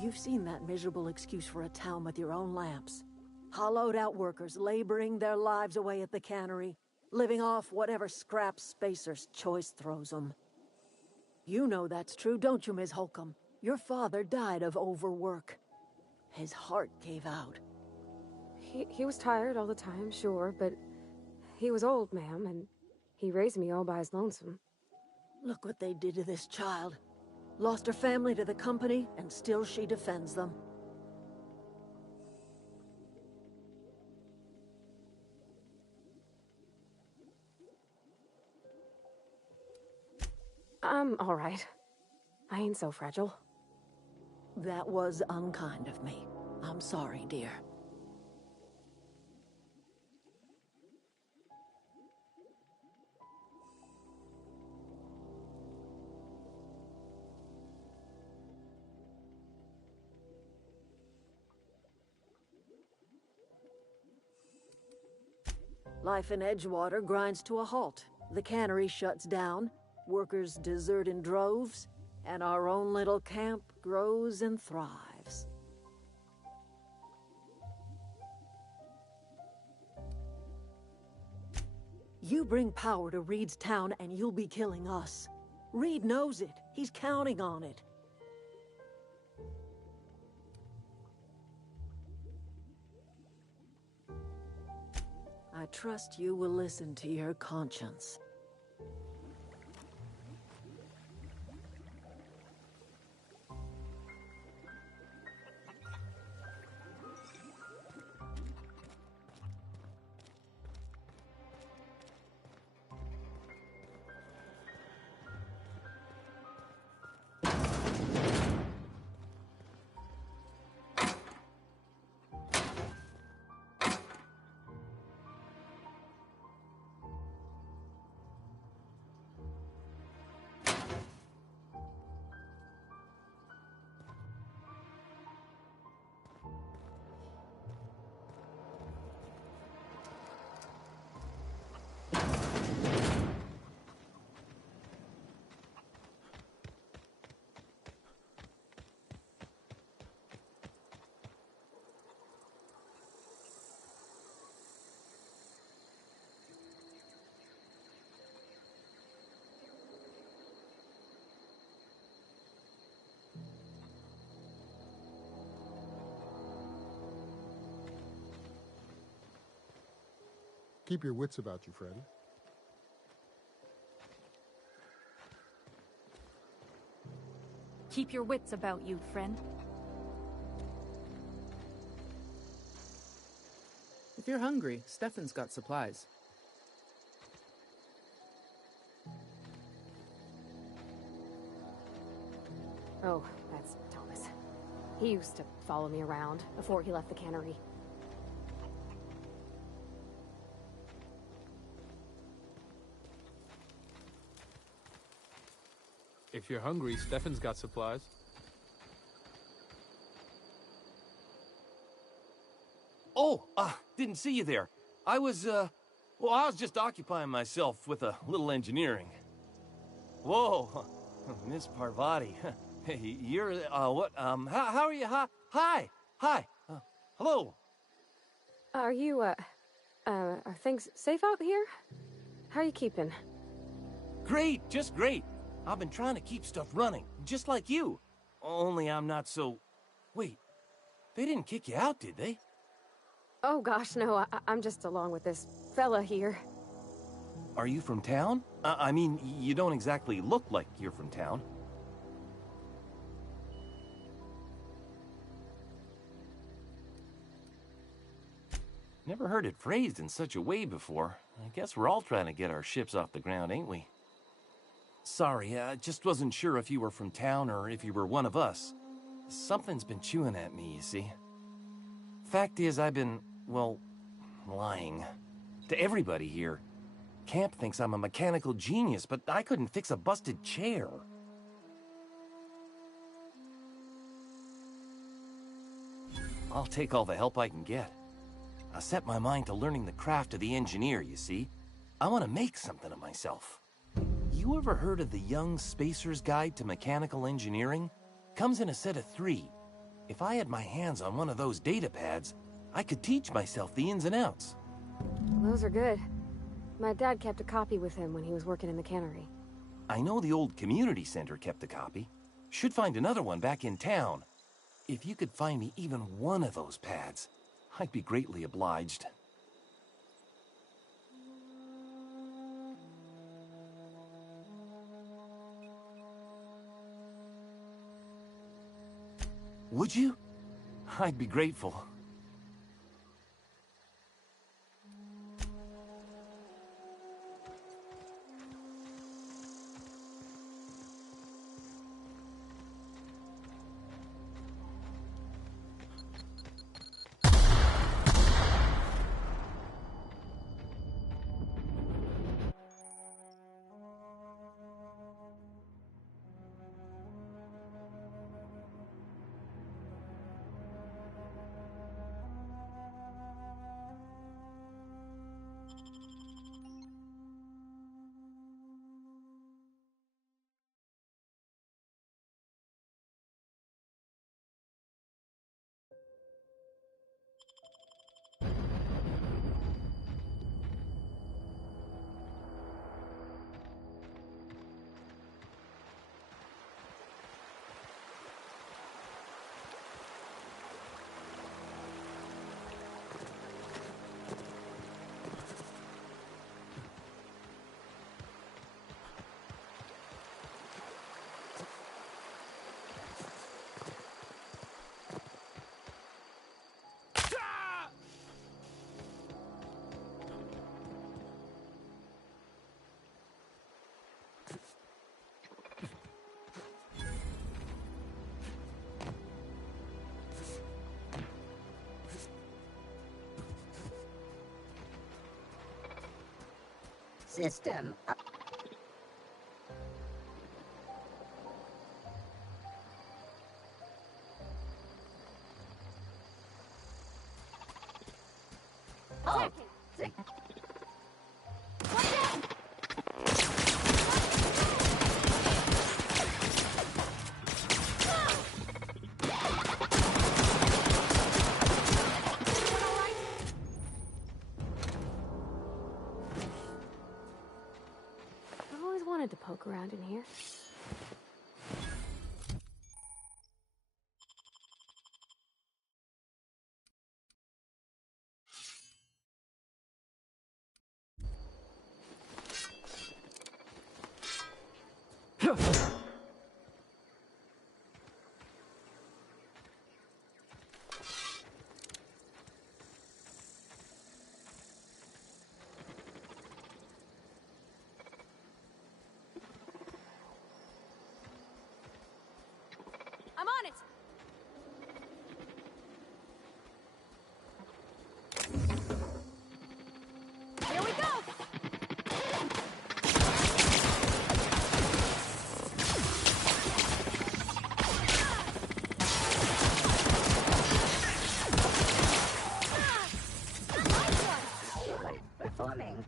You've seen that miserable excuse for a town with your own lamps. Hollowed out workers laboring their lives away at the cannery, living off whatever scrap Spacer's choice throws them. You know that's true, don't you, Ms. Holcomb? Your father died of overwork. His heart gave out. He was tired all the time, sure, but he was old, ma'am, and he raised me all by his lonesome. Look what they did to this child. Lost her family to the company, and still she defends them. I'm all right. I ain't so fragile. That was unkind of me. I'm sorry, dear. Life in Edgewater grinds to a halt. The cannery shuts down, workers desert in droves, and our own little camp grows and thrives. You bring power to Reed's town and you'll be killing us. Reed knows it. He's counting on it. I trust you will listen to your conscience. Keep your wits about you, friend. Keep your wits about you, friend. If you're hungry, Stefan's got supplies. Oh, that's Thomas. He used to follow me around before he left the cannery. If you're hungry, Stefan's got supplies. Oh, didn't see you there. I was just occupying myself with a little engineering. Whoa, Miss Parvati. Hey, you're, what, how are you? Hi, hello. Are you, are things safe out here? How are you keeping? Great, just great. I've been trying to keep stuff running, just like you. Only I'm not so... Wait, they didn't kick you out, did they? Oh gosh, no, I'm just along with this fella here. Are you from town? I mean, you don't exactly look like you're from town. Never heard it phrased in such a way before. I guess we're all trying to get our ships off the ground, ain't we? Sorry, I just wasn't sure if you were from town or if you were one of us. Something's been chewing at me, you see. Fact is, I've been, well, lying. To everybody here. Camp thinks I'm a mechanical genius, but I couldn't fix a busted chair. I'll take all the help I can get. I set my mind to learning the craft of the engineer, you see. I want to make something of myself. You ever heard of the Young Spacer's Guide to Mechanical Engineering? Comes in a set of 3. If I had my hands on one of those data pads, I could teach myself the ins and outs. Those are good. My dad kept a copy with him when he was working in the cannery. I know the old community center kept a copy. Should find another one back in town. If you could find me even one of those pads, I'd be greatly obliged. Would you? I'd be grateful. System up. Oh. I've always wanted to poke around in here. I'm on it! Here we go! Performing.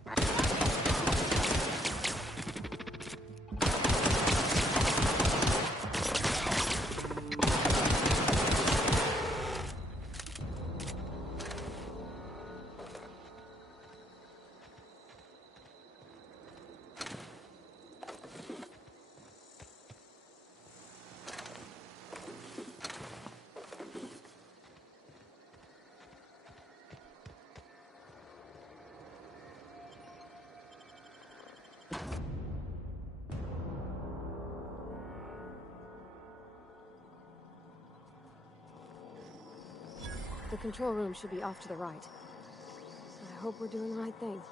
The control room should be off to the right. I hope we're doing the right thing.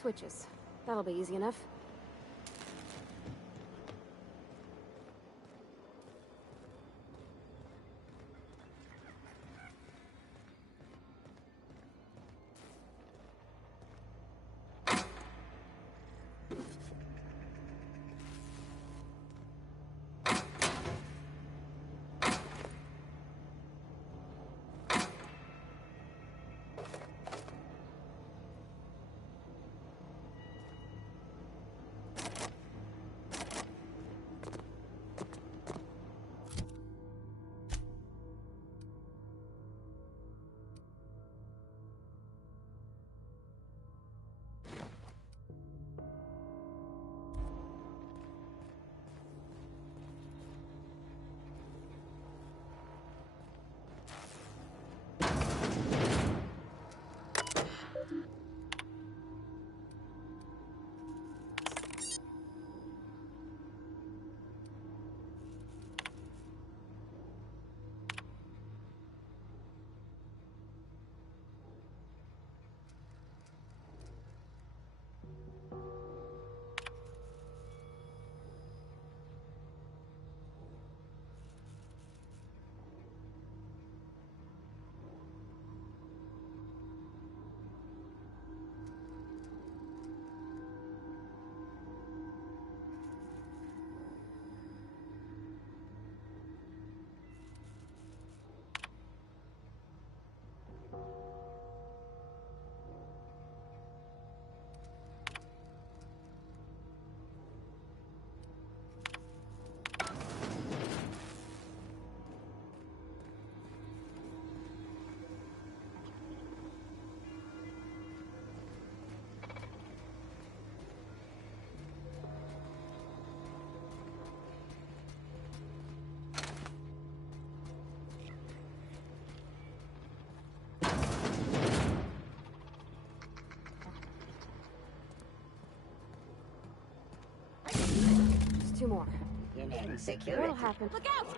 switches. That'll be easy enough. Just 2 more. You need security. What'll happen? Look out!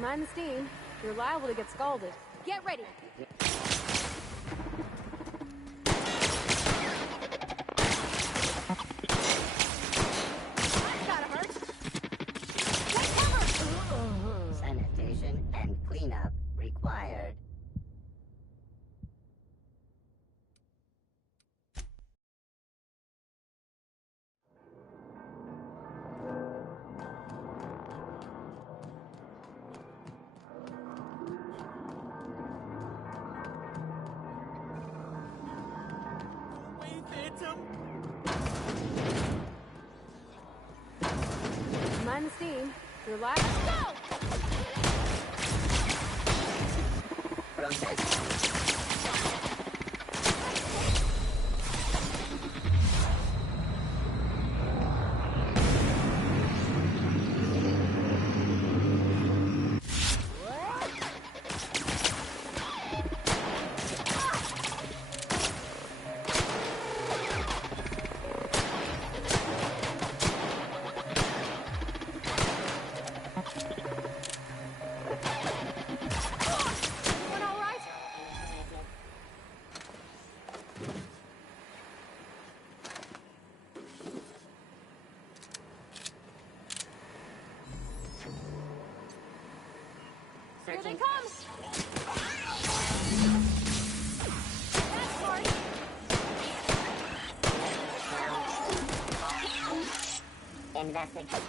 Mind the steam. You're liable to get scalded. Get ready. That's gotta hurt. Take cover! Sanitation and cleanup required. Mind the steam. You're liable. Go! they come! That's hard. Investigate.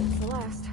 That's the last.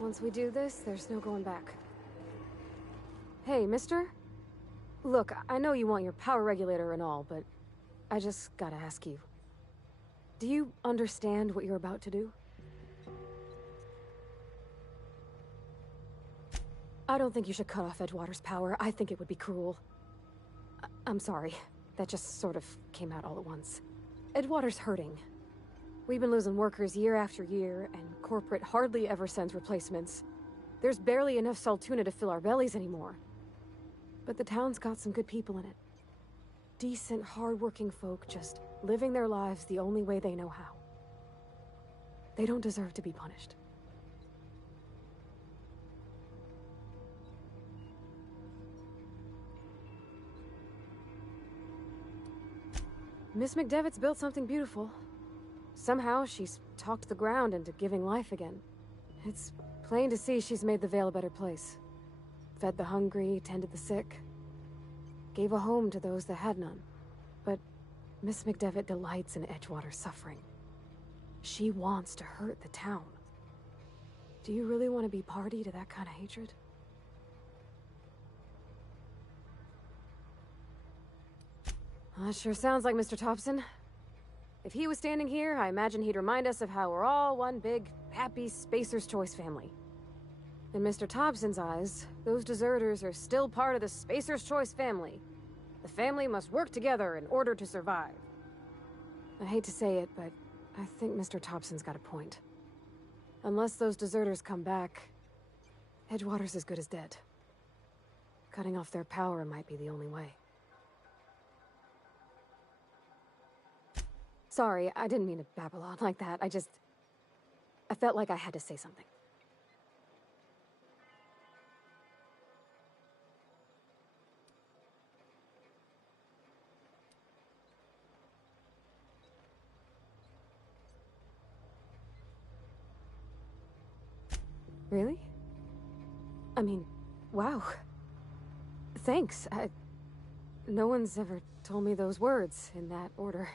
Once we do this, there's no going back. Hey, mister? Look, I know you want your power regulator and all, but I just gotta ask you. Do you understand what you're about to do? I don't think you should cut off Edgewater's power. I think it would be cruel. I'm sorry. That just sort of came out all at once. Edgewater's hurting. We've been losing workers year after year, and corporate hardly ever sends replacements. There's barely enough Saltuna to fill our bellies anymore. But the town's got some good people in it. Decent, hard-working folk just living their lives the only way they know how. They don't deserve to be punished. Miss McDevitt's built something beautiful. Somehow, she's talked the ground into giving life again. It's plain to see she's made the Vale a better place. Fed the hungry, tended the sick. Gave a home to those that had none. But Miss McDevitt delights in Edgewater's suffering. She wants to hurt the town. Do you really want to be party to that kind of hatred? That sure sounds like Mr. Thompson. If he was standing here, I imagine he'd remind us of how we're all one big, happy Spacer's Choice family. In Mr. Thompson's eyes, those deserters are still part of the Spacer's Choice family. The family must work together in order to survive. I hate to say it, but I think Mr. Thompson's got a point. Unless those deserters come back, Edgewater's as good as dead. Cutting off their power might be the only way. Sorry, I didn't mean to babble on like that. I felt like I had to say something. Really? I mean, wow. Thanks. No one's ever told me those words in that order.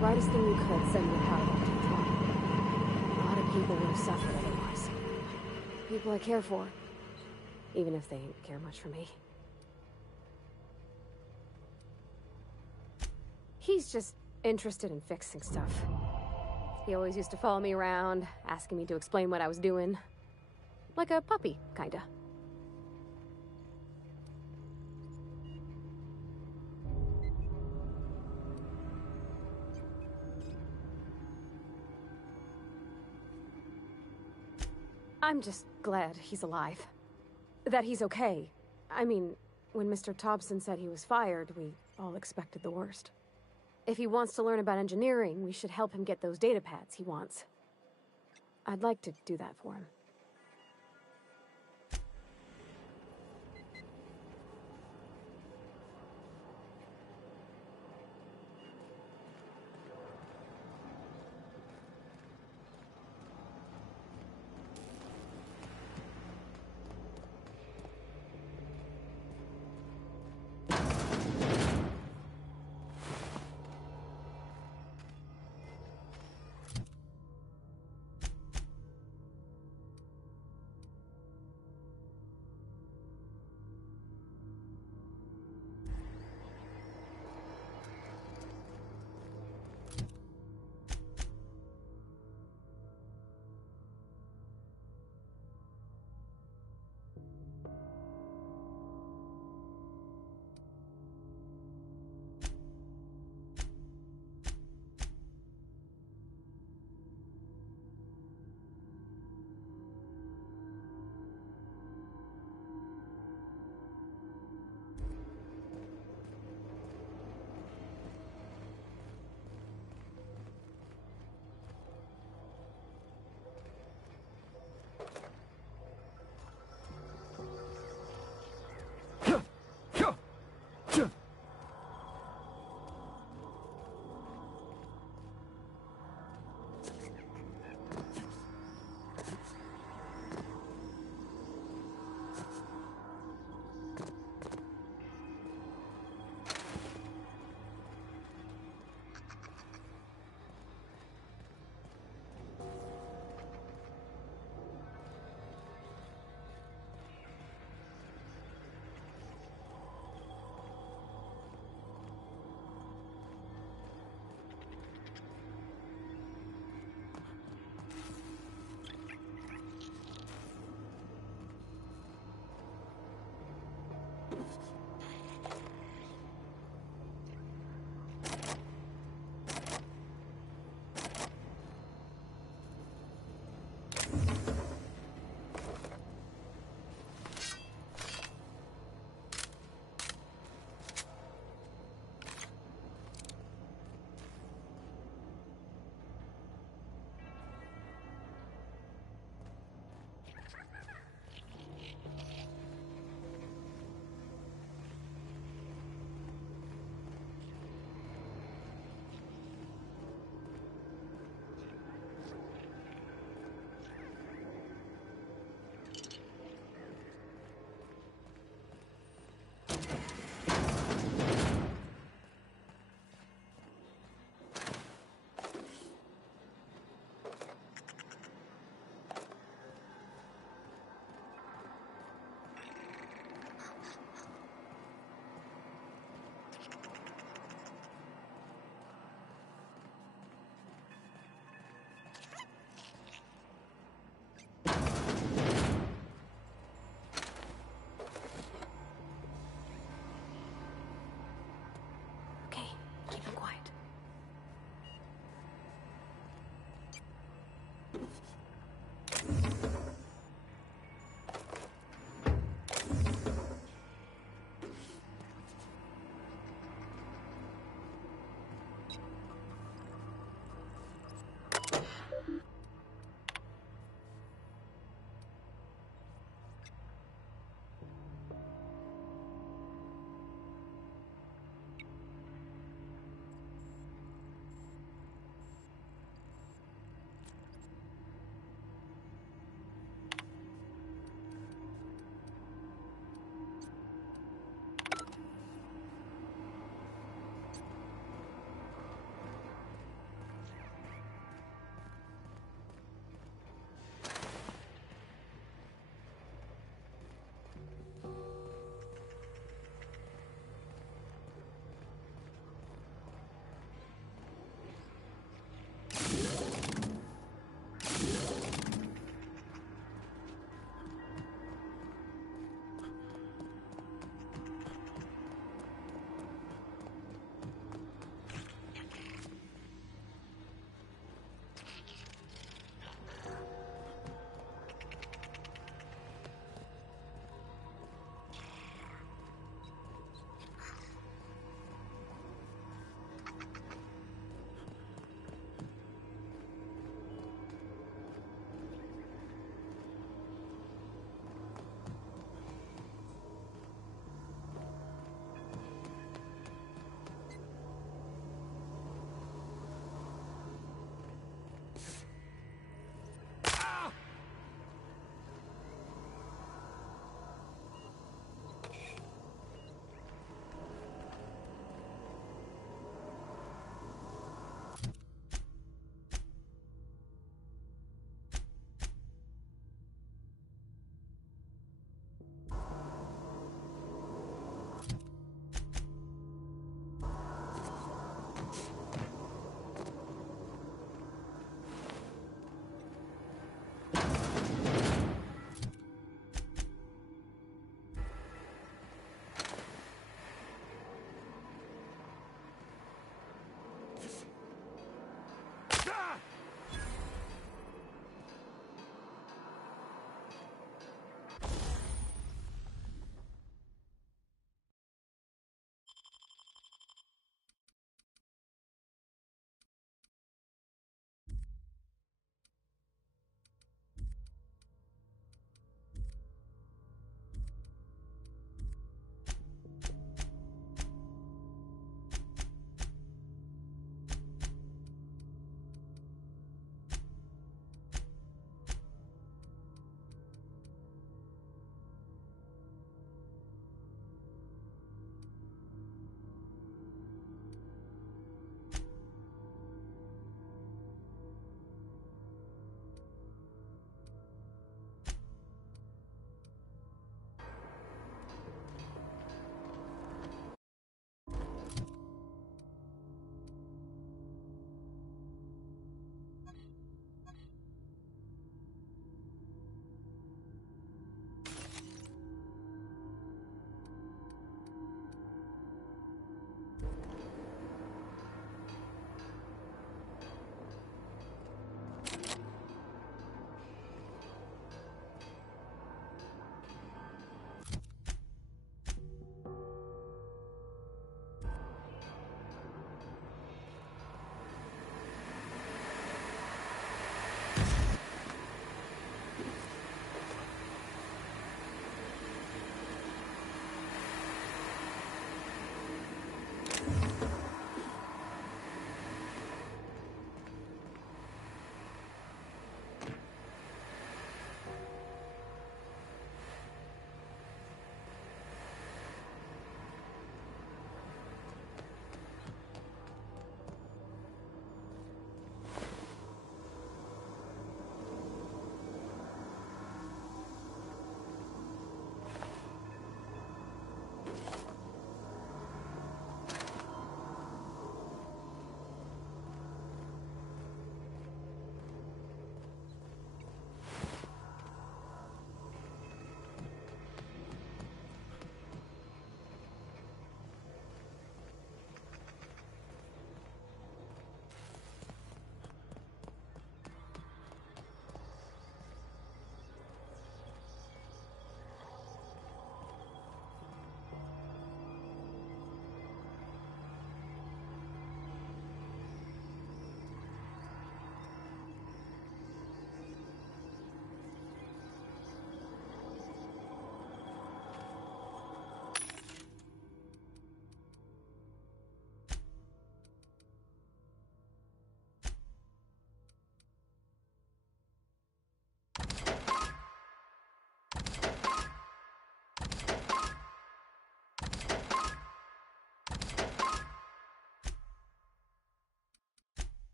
brightest thing you could, send the power back to the town. A lot of people would have suffered otherwise. People I care for. Even if they ain't care much for me. He's just interested in fixing stuff. He always used to follow me around, asking me to explain what I was doing. Like a puppy, kinda. I'm just glad he's alive. That he's okay. I mean, when Mr. Thompson said he was fired, we all expected the worst. If he wants to learn about engineering, we should help him get those data pads he wants. I'd like to do that for him.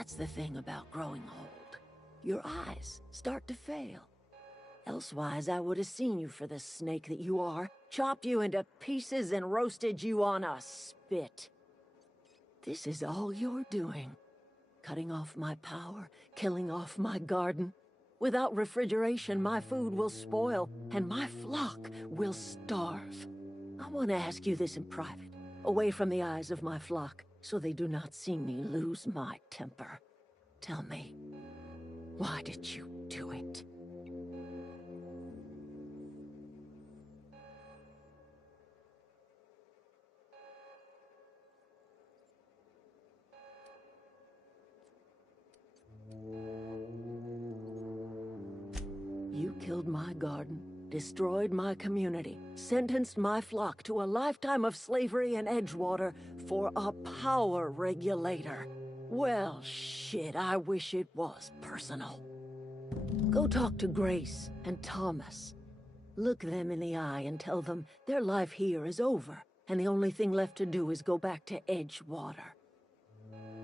That's the thing about growing old. Your eyes start to fail. Elsewise, I would have seen you for the snake that you are, chopped you into pieces and roasted you on a spit. This is all you're doing. Cutting off my power, killing off my garden. Without refrigeration, my food will spoil, and my flock will starve. I want to ask you this in private, away from the eyes of my flock, so they do not see me lose my temper. Tell me, why did you do it? You killed my garden, destroyed my community, sentenced my flock to a lifetime of slavery in Edgewater for a power regulator. Well, shit, I wish it was personal. Go talk to Grace and Thomas. Look them in the eye and tell them their life here is over, and the only thing left to do is go back to Edgewater.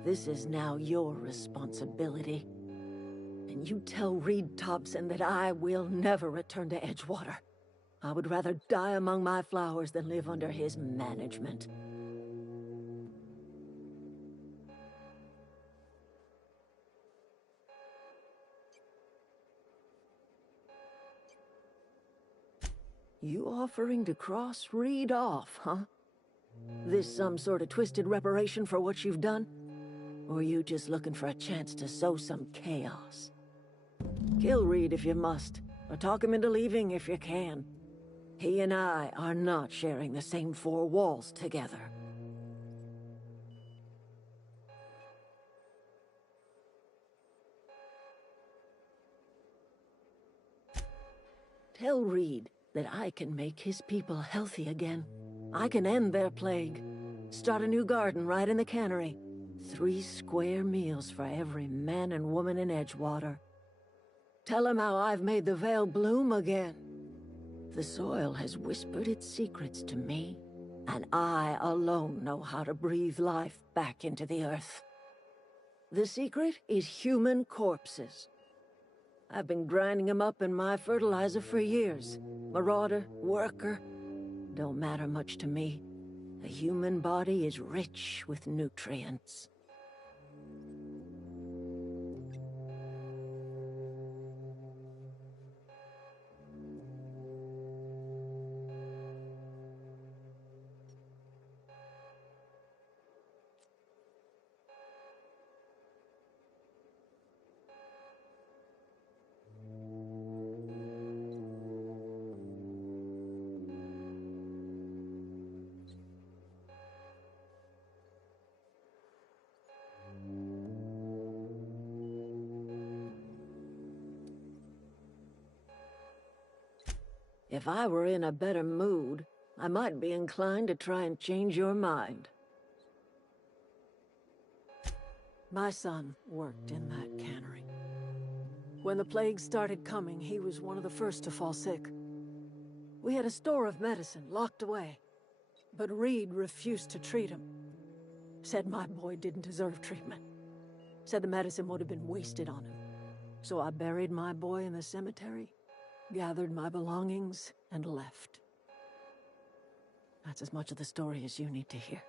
This is now your responsibility. And you tell Reed Thompson that I will never return to Edgewater. I would rather die among my flowers than live under his management. You offering to cross Reed off, huh? This some sort of twisted reparation for what you've done? Or you just looking for a chance to sow some chaos? Kill Reed if you must, or talk him into leaving if you can. He and I are not sharing the same four walls together. Tell Reed that I can make his people healthy again. I can end their plague. Start a new garden right in the cannery. 3 square meals for every man and woman in Edgewater. Tell him how I've made the Vale bloom again. The soil has whispered its secrets to me, and I alone know how to breathe life back into the earth. The secret is human corpses. I've been grinding them up in my fertilizer for years. Marauder, worker, don't matter much to me. The human body is rich with nutrients. If I were in a better mood, I might be inclined to try and change your mind. My son worked in that cannery. When the plague started coming, he was one of the first to fall sick. We had a store of medicine locked away, but Reed refused to treat him. Said my boy didn't deserve treatment. Said the medicine would have been wasted on him. So I buried my boy in the cemetery, gathered my belongings, and left. That's as much of the story as you need to hear.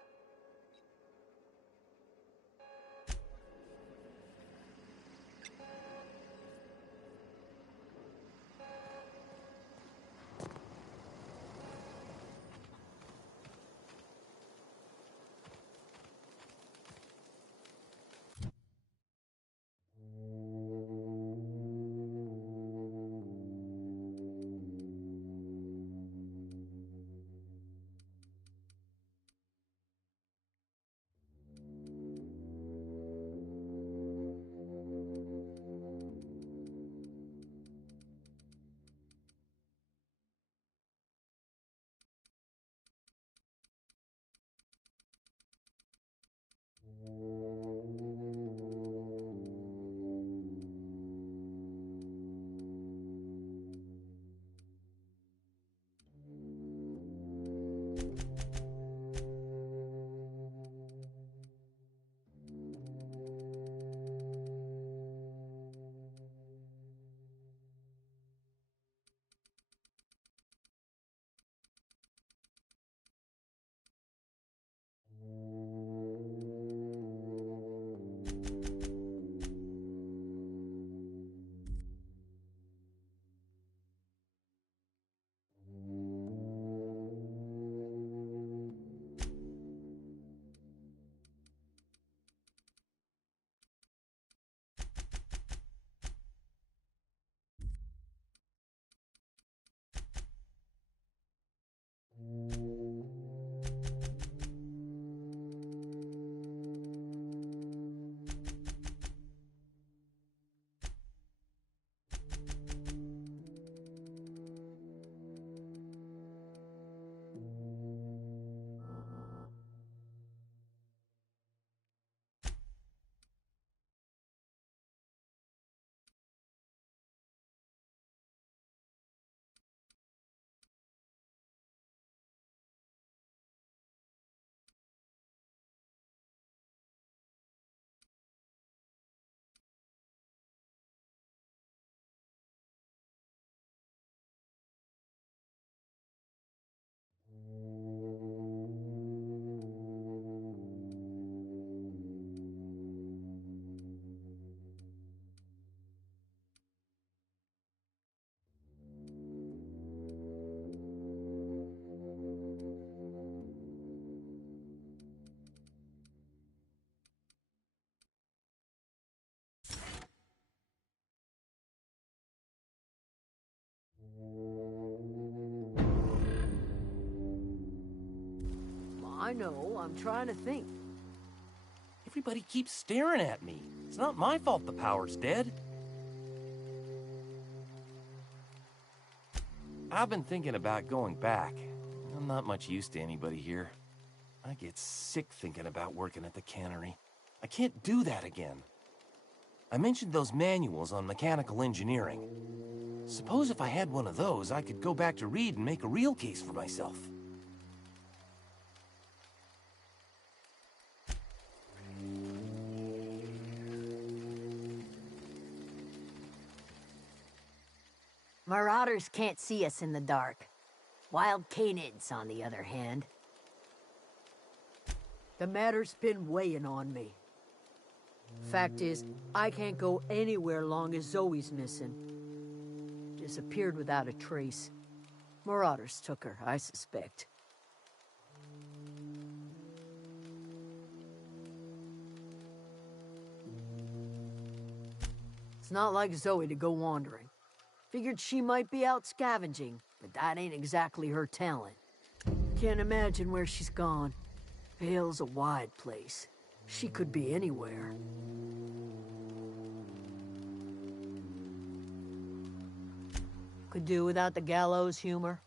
I know. I'm trying to think. Everybody keeps staring at me. It's not my fault the power's dead. I've been thinking about going back. I'm not much use to anybody here. I get sick thinking about working at the cannery. I can't do that again. I mentioned those manuals on mechanical engineering. Suppose if I had one of those, I could go back to Reed and make a real case for myself. Marauders can't see us in the dark. Wild canids, on the other hand. The matter's been weighing on me. Fact is, I can't go anywhere long as Zoe's missing. Disappeared without a trace. Marauders took her, I suspect. It's not like Zoe to go wandering. Figured she might be out scavenging, but that ain't exactly her talent. Can't imagine where she's gone. Vale's a wide place. She could be anywhere. Could do without the gallows humor.